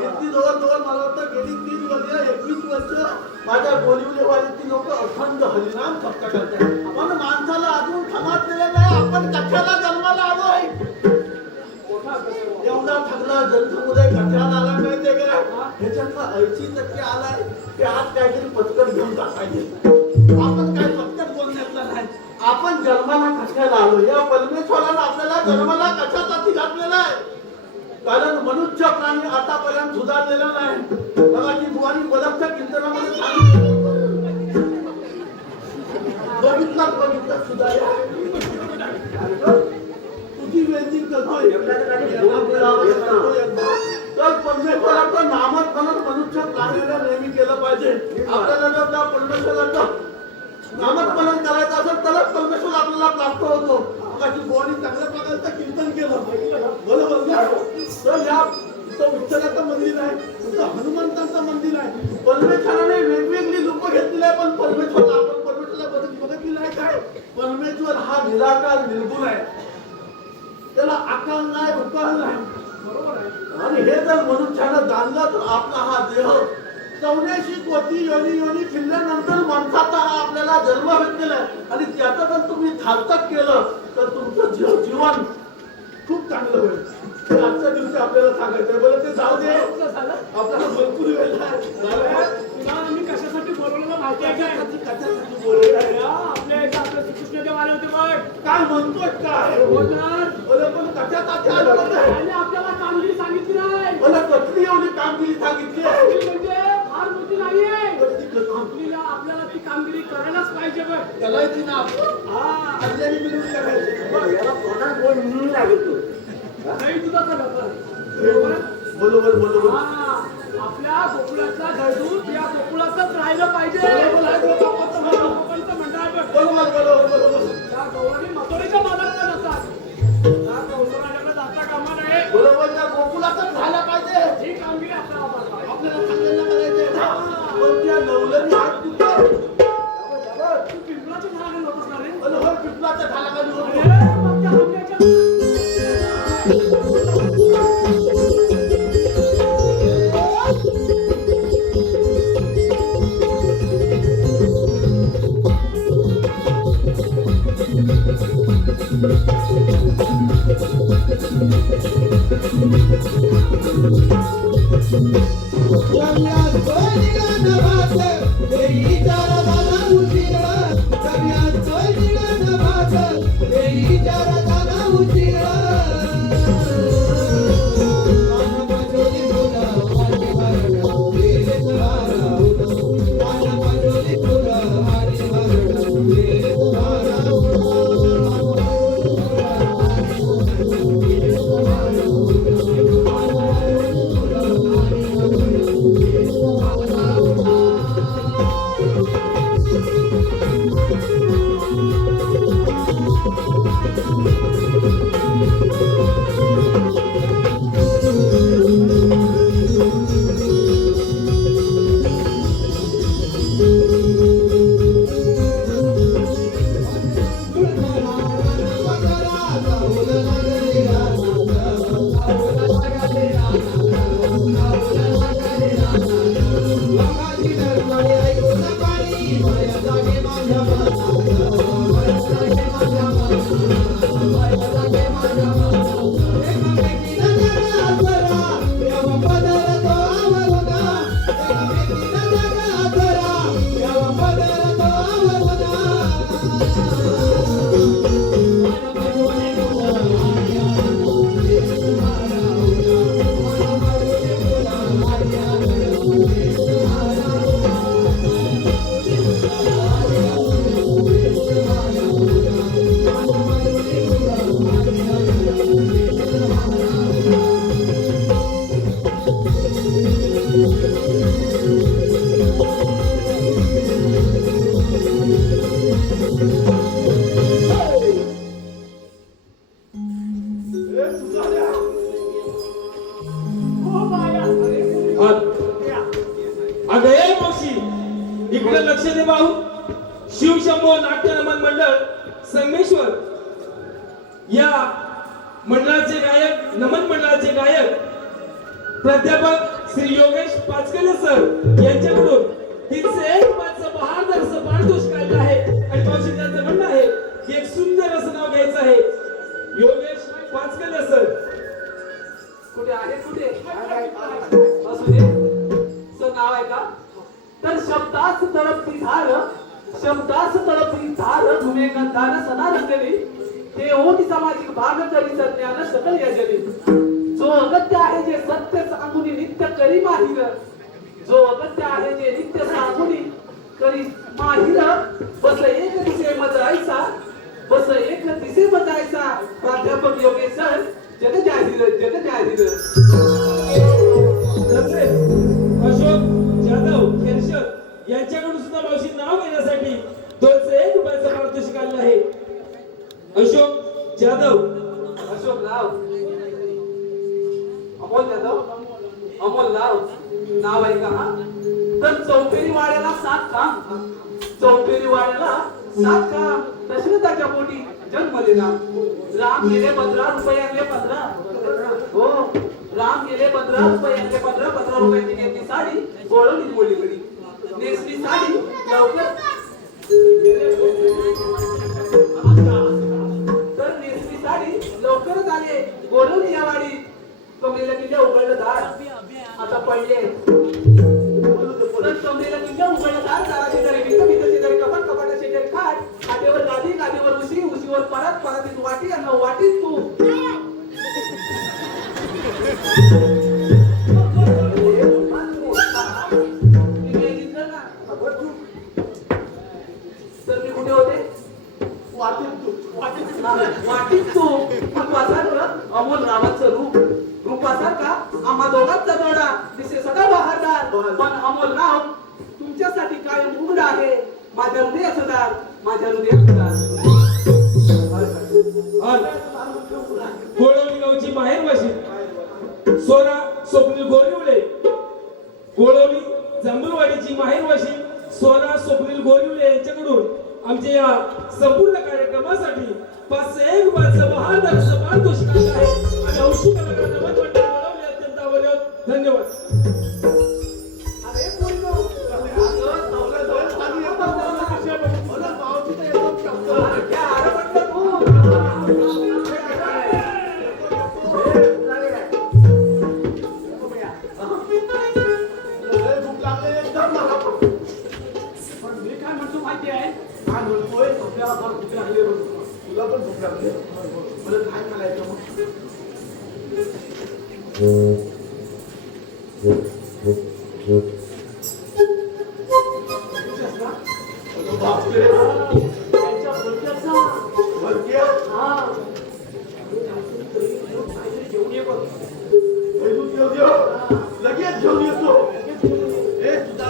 इतकी जवळजवळ मला वाटतं गेली 3 वर्ष 21 वर्ष माझ्या बोलिवलेवाडीची लोक अखंड हरिनाम सप्ताह करतात पण माणसाला अजून समजलेलं नाही आपण कशाला जन्माला आलो आहे एवढा सगळा जनसमुदाय कशाला आला माहितीये का ह्याच्यातला 80% आलाय ते आज काहीतरी पटकन घेऊन टाकायचे आपण काय पटकन बोलण्यातलं नाही आपण जन्माला कशाला आलो या परमेश्वरानं आपल्याला जन्माला कशासाठी घातलेला आहे कारण मनुष्य प्राणी आतापर्यंत सुधारलेला नाही बघा की बुवानी बलकच्या कीर्तनामध्ये सांगितलं बघितलं सुधारला तुझी वेळची करतोय तर परमेश्वराचं नामस्मरण मनुष्य प्राण्याला नेहमी केलं पाहिजे आपल्याला जर त्या परमेश्वराचं नामस्मरण करायचं असेल तरच परमेश्वर आपल्याला प्राप्त होतो अशी बोनी चांगल्या प्रकारचं कीर्तन केलं बरोबर ना तर या इथं विठ्ठलाचं मंदिर आहे इथं हनुमंताचं मंदिर आहे परमेश्वराने वेगवेगळी रूपं घेतलेली आहे पण परमेश्वरला आपण परमेश्वरला बघितलेलं आहे काय परमेश्वर हा निराकार निर्गुण आहे त्याला आकार नाही उकार नाही बरोबर आहे आणि हे जर मनुष्यानं जाणलं तर आपला हा देह 84 कोटी योनी फिरल्यानंतर माणसाचा हा आपल्याला जन्म भेटलेला आहे आणि त्याचं जर तुम्ही सार्थक केलं तर तुमचं जीवन खूप चांगलं होईल आजच्या दिवशी आपल्याला सांगायचं बरं ते जाऊ दे आपल्याला भरपूर वेळ तुला आम्ही कशासाठी बोलवलेलं माहिती आहे काय कशासाठी बोलले आपल्या इथे आपले श्रीकृष्णदेव आले होते बघ काय म्हणतोय काय बरं पण कशासाठी आलं होतं त्यांनी आपल्याला कामगिरी सांगितली नाही मला कसली एवढी कामगिरी सांगितली कामगिरी म्हणजे फार मोठी नाहीये आपल्याला ती कामगिरी करायलाच पाहिजे बघ करायची ना हा अजूनही मिळून करायची याला कोणा कोण म्हणून लागतो नाही तुझा बरोबर बरोबर हा आपल्या गोकुळातला गळदूत या गोकुळातच राहिलं पाहिजे बरोबर आहे, लोकांचं म्हणणं आहे बघ. बरोबर बरोबर बरोबर त्या गौराने मथुरेच्या मालात पण असतात त्या गौराण्याकडे जाता कामा नये बरोबर त्या गोकुलातच झाला पाहिजे ही कामगिरी आपल्याला बघावी. आपल्याला सांगायला करायचे पण त्या नवलनी हात तुटले तू पिंपळाच्या झाडाखाली होत असणार रे. बरोबर पिपलाच्या झाडाखाली होतो अरे, मग त्या आंब्याच्या Thank you. इकडे लक्ष दे भाऊ. शिवशंभो नाट्य नमन मंडळ संगमेश्वर या मंडळाचे गायक, नमन मंडळाचे गायक प्राध्यापक श्री योगेश पाचकले सर यांच्याकडून 301 रुपयाचं बहादरचं पारितोषिक आलेलं आहे. आणि मावशी त्यांचं म्हणणं आहे की एक सुंदर असं नाव घ्यायचं आहे. योगेश पाचकले सर कुठे आहे कुठे असू दे. सर नाव आहे का? तर शब्दास तळपती धार, शब्दास तळपती धार तुम्ही गंधान सना रंगली ते ओटी सामाजिक भाग करी ज्ञान सकल यजली. जो अगत्य आहे जे सत्य सांगुनी नित्य करी माहिर, जो अगत्य आहे जे नित्य सांगुनी करी माहिर, बस एक दिसे मजायचा, बस एक दिसे मजायचा प्राध्यापक योगेश सर जग जाहीर, जग जाहीर. तसेच अशोक जाधव खेरशर यांच्याकडून सुद्धा मावशी नाव घेण्यासाठी 201 रुपयाचं पारितोषिक आलेलं आहे. अशोक जाधव, अशोक राव, अमोल जाधव, अमोल राव नाव आहे का? हा तर चौफेरी वाड्याला 7 काम, चौफेरी वाड्याला 7 काम दशरथाच्या पोटी जन्म दिला. राम गेले 15 रुपयांले 15, हो राम गेले 15 रुपयांले 15 रुपयाची घेतली साडी, गोळवली मोडीकडे नेसली साडी लवकर, तर नेसली साडी लवकरच आले गोळवली या वाडी. कमलेला किल्ल्या उघडलं दार आता पडले, तर कमलेला किल्ल्या उघडलं दार, दारा शेजारी भीत, भीत शेजारी कपाट, कपाटा शेजारी खाट, खाटेवर गादी, गादीवर उशी, उशीवर परत, परतीत वाटी आणि वाटीत तू. तर मी कुठे होते? वाटीत तू. मग वासारखं अमोल रावाचं रूप वासारखा आम्हा दोघांचा जोडा दिसे सदा बहारदार, पण अमोल राव तुमच्यासाठी कायम उघड आहे. माझ्या हृदय सदार, माझ्या हृदय सदार. गोळवली गावची माहेरवाशी सोना स्वप्नील गोरिवळे, गोळवली जांभूळवाडीची माहेरवाशी सोना स्वप्नील गोरिवळे यांच्याकडून आमच्या या संपूर्ण कार्यक्रमासाठी 501 रुपयाचं बहादरचं पारितोषिक आलं आहे. आणि हौशी कलाकार नमन मंडळ बोलावले अत्यंत आवडत. धन्यवाद. अरे पोरीनो, अगं चौघं दोन पाणी येतात ना. मला पावती तर येतो शब्द. अरे क्या अरे म्हटलं तू. लय भूक लागली एकदम मला पण. पण मी काय म्हणतो माहिती आहे? काय बोलतोय? आपल्याला फार भूक लागली आहे बघ. तुला पण भूक लागली आहे? बरं काय खायचं मग? अगं बापरे. त्यांच्या बोलण्याचा भरत्या. हा काहीतरी घेऊन ये बघ. हे दूध घेऊन ये. लगेच घेऊन येतो. हे तुझा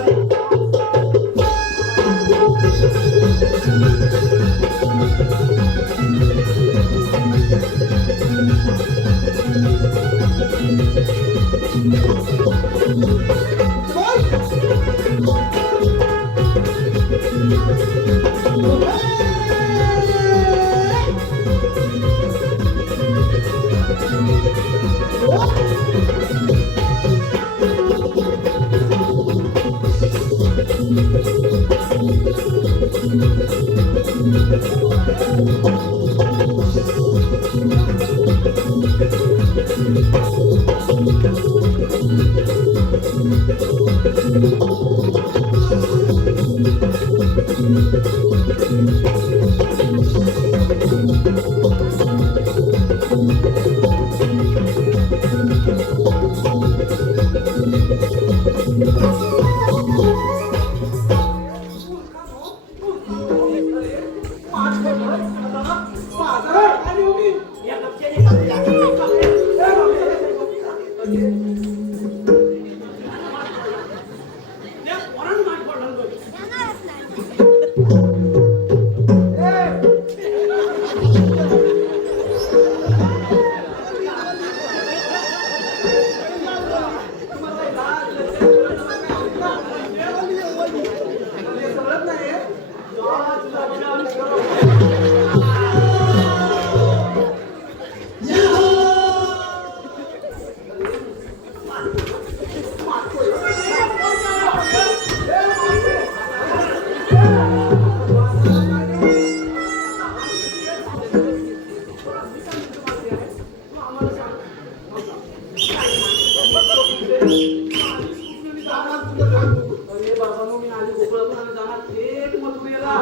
जाणार तुझं काम बघू. अरे बाबा मग मी आधी गोकुळातून आणि जाणार थेट मथुरेला.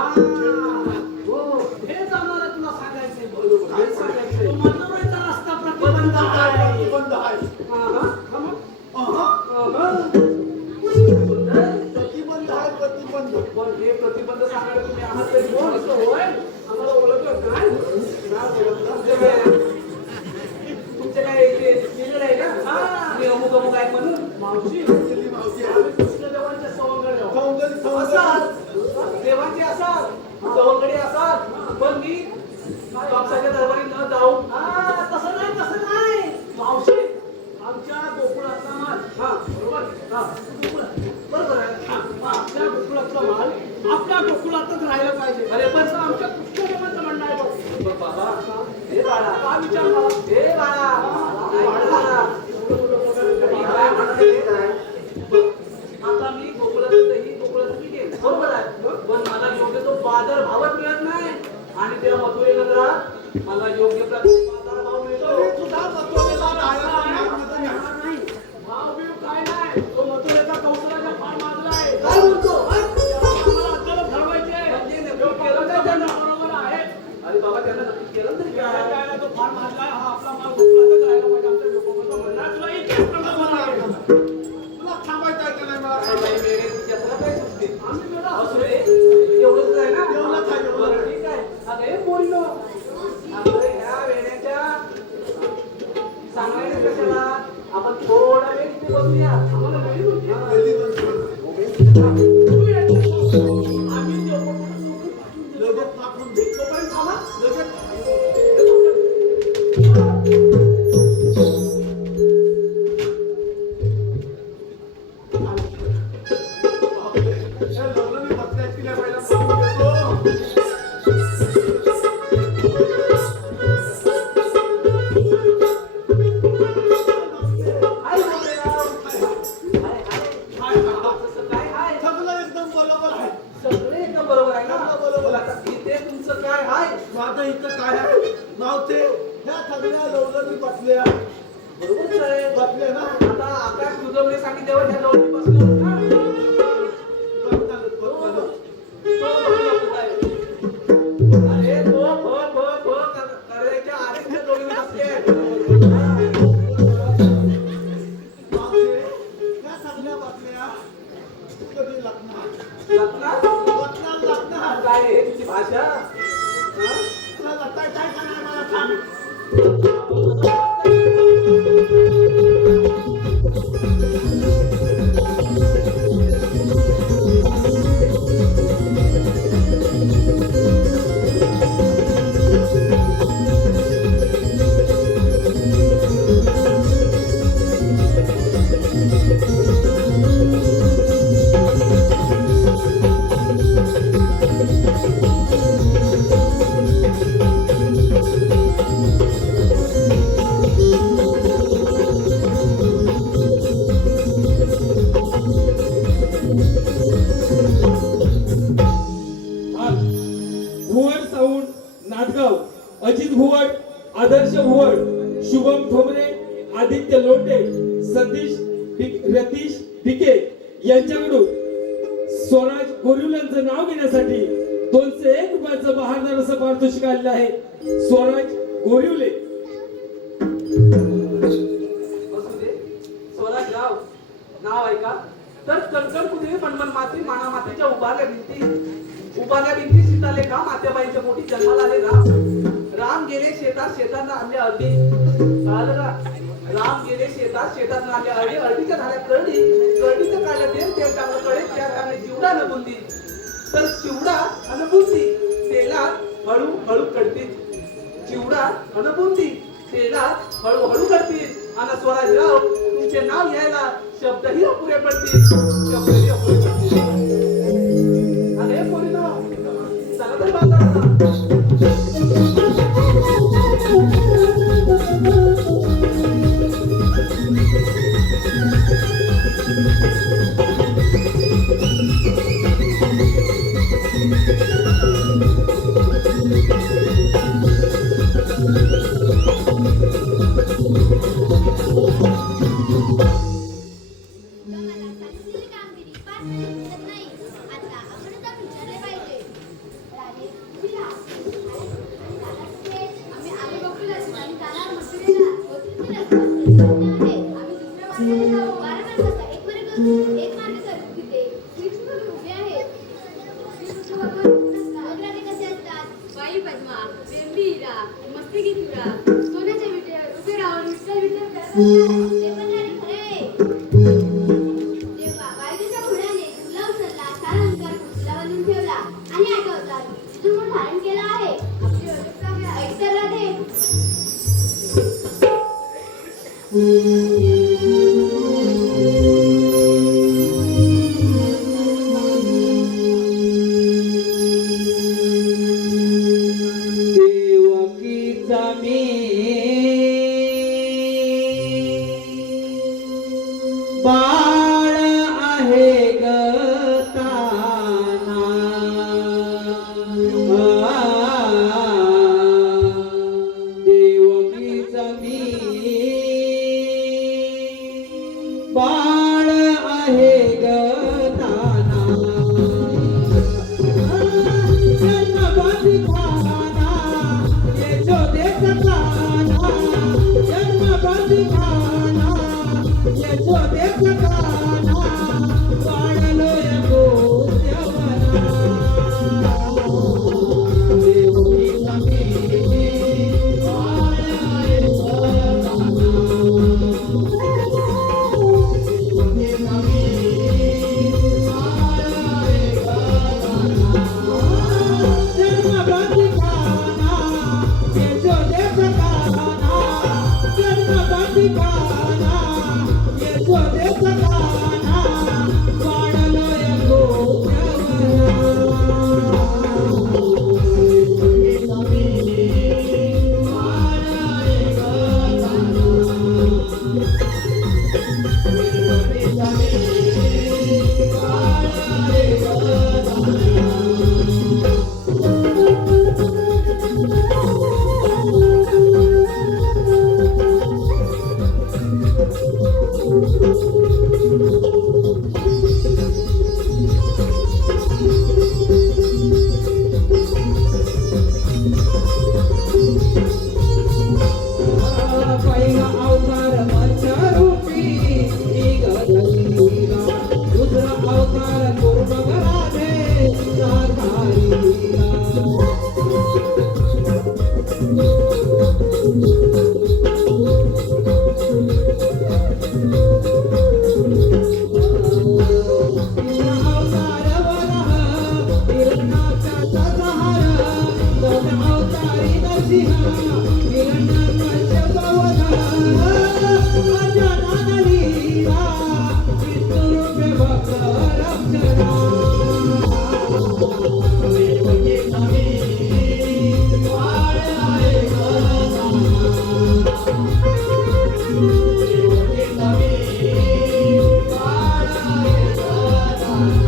हो हे जाणार आहे तुला सांगायचंय. बरोबर काय सांगायचंय? तो मथुरेचा रस्ता प्रतिबंध आहे. प्रतिबंध आहे. हा, हा, मग? अहं. हा. प्रतिबंध आहे, प्रतिबंध. पण हे प्रतिबंध सांगायला तुम्ही आहात तरी कोण असं होय? आम्हाला ओळखलं काय? नाही ओळखलं. तुमचे काय इथे लिहिलेलं आहे का? मी अमुक अमुक आहे म्हणून. मावशी गेली मावशी आहे. आम्ही कृष्णदेवांचे सवंगडी आहोत. सवंगडी, सवंगडी. असतात देवाचे असतात सवंगडी असतात. पण मी बापसाच्या दरबारी न जाऊ. तसं नाही मावशी आमच्या गोकुळातला माल. हा बरोबर. हा बरोबर आहे. हा मग आपल्या गोकुळातला माल आपल्या गोकुळातच राहायला पाहिजे. अरे पण आमच्या कृष्णदेवांचं म्हणणं आहे बघ. बघ बाबा हे बाळा काय विचारला? हे बाळा बाळा मी काय म्हणते ते काय? आता मी गोकुळाचं ही गोकुळाचं मी घेईन. बरोबर आहे. पण मला योग्य तो बाजार भावच मिळत नाही. आणि त्या मथुरे नगरात मला योग्य प्रकारे बाजार भाव मिळतो. तरी तुझा मथुरेला राहायला नाही. भाव बिव काय नाही. तो मथुरेचा कौशल्याचा फार माजला आहे. काय बोलतो? आम्हाला अद्याप ठरवायचे. तो केलं काय त्यांना? बरोबर आहे. अरे बाबा त्यांना नक्की केलं तरी काय? तो फार माजलाय. हा आपला माल गोकुळातच राहायला पाहिजे. आमच्या लोकांचं म्हणणं आहे. तुला इथेच प्रमाण आहे. तुला थांबायचं आहे का नाही मला सांग. बाई मेरे तुझी यात्रा काय सुटते? आम्ही मेला असू दे. एवढंच आहे ना? एवढंच आहे, एवढंच आहे. बरं, ठीक आहे. अरे बोललो. अरे ह्या वेड्याच्या सांगायचं कशाला? आपण थोडा वेळ इथे बसूया. आम्हाला वेळ होती. गेली म्हणजे. तू याच्यात आम्ही जेवढं लगेच पाठवून दे. तोपर्यंत थांबा. लगेच. हे लग्न मी बसल्याची नाही पहिला पाहून घेतो. हाय बोललेराव. हाय, हाय. तसं काय हाय? सगळं एकदम बरोबर आहे. सगळे एकदम बरोबर आहे ना? सगळं बरोबर आहे. आता इथे तुमचं काय हाय? माझं इथं काय आहे मावते ह्या सगळ्या लवलनी बसल्या बरोबरच आहे. बसले ना आता आकाश दुर्गमने सांगितल्यावर ह्या लोणी बसलो ना. बसतालच, बसतालच. तो बघून आपण काय? अरे तो करायच्या आधीच त्या लोणीने बसले. मावते ह्या सगळ्या बसल्या कधी लग्नात लग्नात? लग्नात काय आहे तुझी भाषा? हा? तुला लग्नात काय काय मला सांग. भुवन साऊंड नाटगाव, अजित भुवन, आदर्श भुवन, शुभम ठोंबरे, आदित्य लोंढे, रतीश भिके यांच्याकडून स्वराज गोरिवलांचं नाव घेण्यासाठी 201 रुपयाचं बहारदार असं पारितोषिक आलेलं आहे. स्वराज गोरिवले. असू दे. स्वराज गाव नाव आहे का? तर कणकण कुठे मनमन माती माना मातीच्या उभारल्या भिंती सीताले का मातेबाईंच्या पोटी जन्माला आले राम गेले शेतात शेतांना आणले अर्धी. कळालं का? राम गेले शेतात आणले अर्धी. अर्धीच्या झाल्या करडीचं काढलं तेल टाकलं कडे त्या टाकले चिवडा न बुंदी. तर चिवडा आणि बुंदी तेलात हळूहळू कडतील. चिवडा आणि बुंदी तेलात हळूहळू कडतील. आणि स्वराजराव तुमचे नाव घ्यायला शब्दही अपुरे पडतील. शब्दही अपुरे पडतील. अरे पोरीनो, चला तर बाजाराला. आहे. आम्ही दुसऱ्या मार्गाने जाऊ. 12 मार्गाचा एक मार्ग करू. तिथे श्रीकृष्ण उभे आहेत. श्रीकृष्ण भगवान समुद्राने कसे असतात? बाई पद्मा, बेंबी हिरा, मस्तकी तुरा, सोन्याच्या विटेवर उभे राहून विठ्ठल विठ्ठल करत असतात. ते पण नाही खरे. तेव्हा वायुदेच्या घोड्याने तुला उचलला, सारा अंकार तुला बांधून ठेवला आणि आठवतात तुझं मन धारण केलं आहे. आपली ओळख सांगा. ऐक तर राधे. देवकीचा मी बाळ आहे ग ताना. देवकीचा मी बाळ आहे ग ताना. जन्मबाजी खाना यशोदेचा काना. जन्मबाजी खाना यशोदेचा काना. वाढलोय गोत्यावना. देवकीचा मी बाळ आहे ग ताना. देवकीचा मी बाळ आहे ग ताना. जन्मबाजी खाना यशोदेचा काना. जन्मबाजी खाना यशोदेचा काना. वाढलोय गोत्यावना. देवकीचा मी बाळ आहे ग ताना. देवकीचा मी बाळ आहे ग ताना. पहिला अवतार मत्स्यरूपी निघाला. दुसरा अवतार कुर्मगराधे साधारीला. तिसरा अवतार वराह हिरण्याचा संहार. चौथा अवतारी नरसिंह हिरण्याकश्यप वध. अजानन लीला विष्णुरूपे भक्त रक्षणा. देवकीचा मी बाळ आहे ग ताना. देवकीचा मी बाळ आहे ग ताना.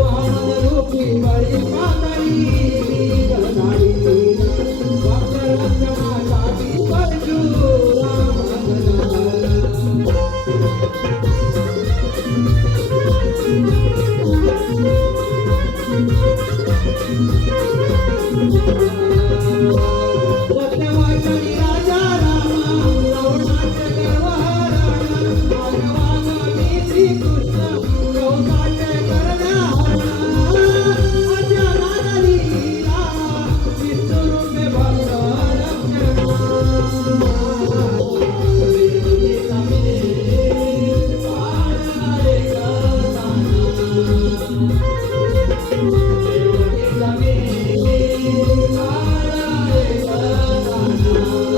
वामनरूपी बळी माताई गणाडीला. भक्तरक्षणासाठी परशुराम गणाला. सत्यवाचनी राजा रामा. रावणाचे गर्वहरण. मानवांनी श्रीकृष्ण कौसाचे करण्याहरण. अजानन लीला विष्णुरूपे भक्त रक्षणा. देवकीचा मी बाळ आहे ग ताना. देवकीचा मी बाळ आहे ग ताना.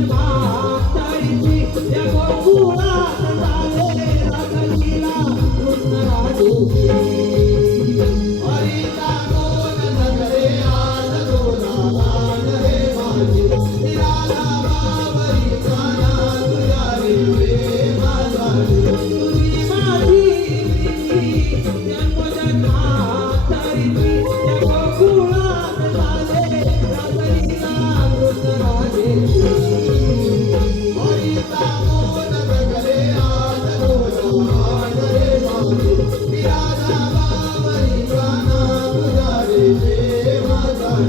जन्मांतरीची या गोकुळात झाले रागलीला कृष्ण राधेची. हरीचा दोन नगरे आज दोन रे माझी निराला बाबरीचा नाद तुझ्या रे प्रेमासाठी. तुझी माझी प्रीती जन्म जन्मांतरीची या गोकुळात झाले रागलीला कृष्ण राधेची. हरीचा दोन नगरे आज दोन रे माझी निराला बाबरीचा नाद तुझ्या रे प्रेमासाठी.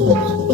Thank you.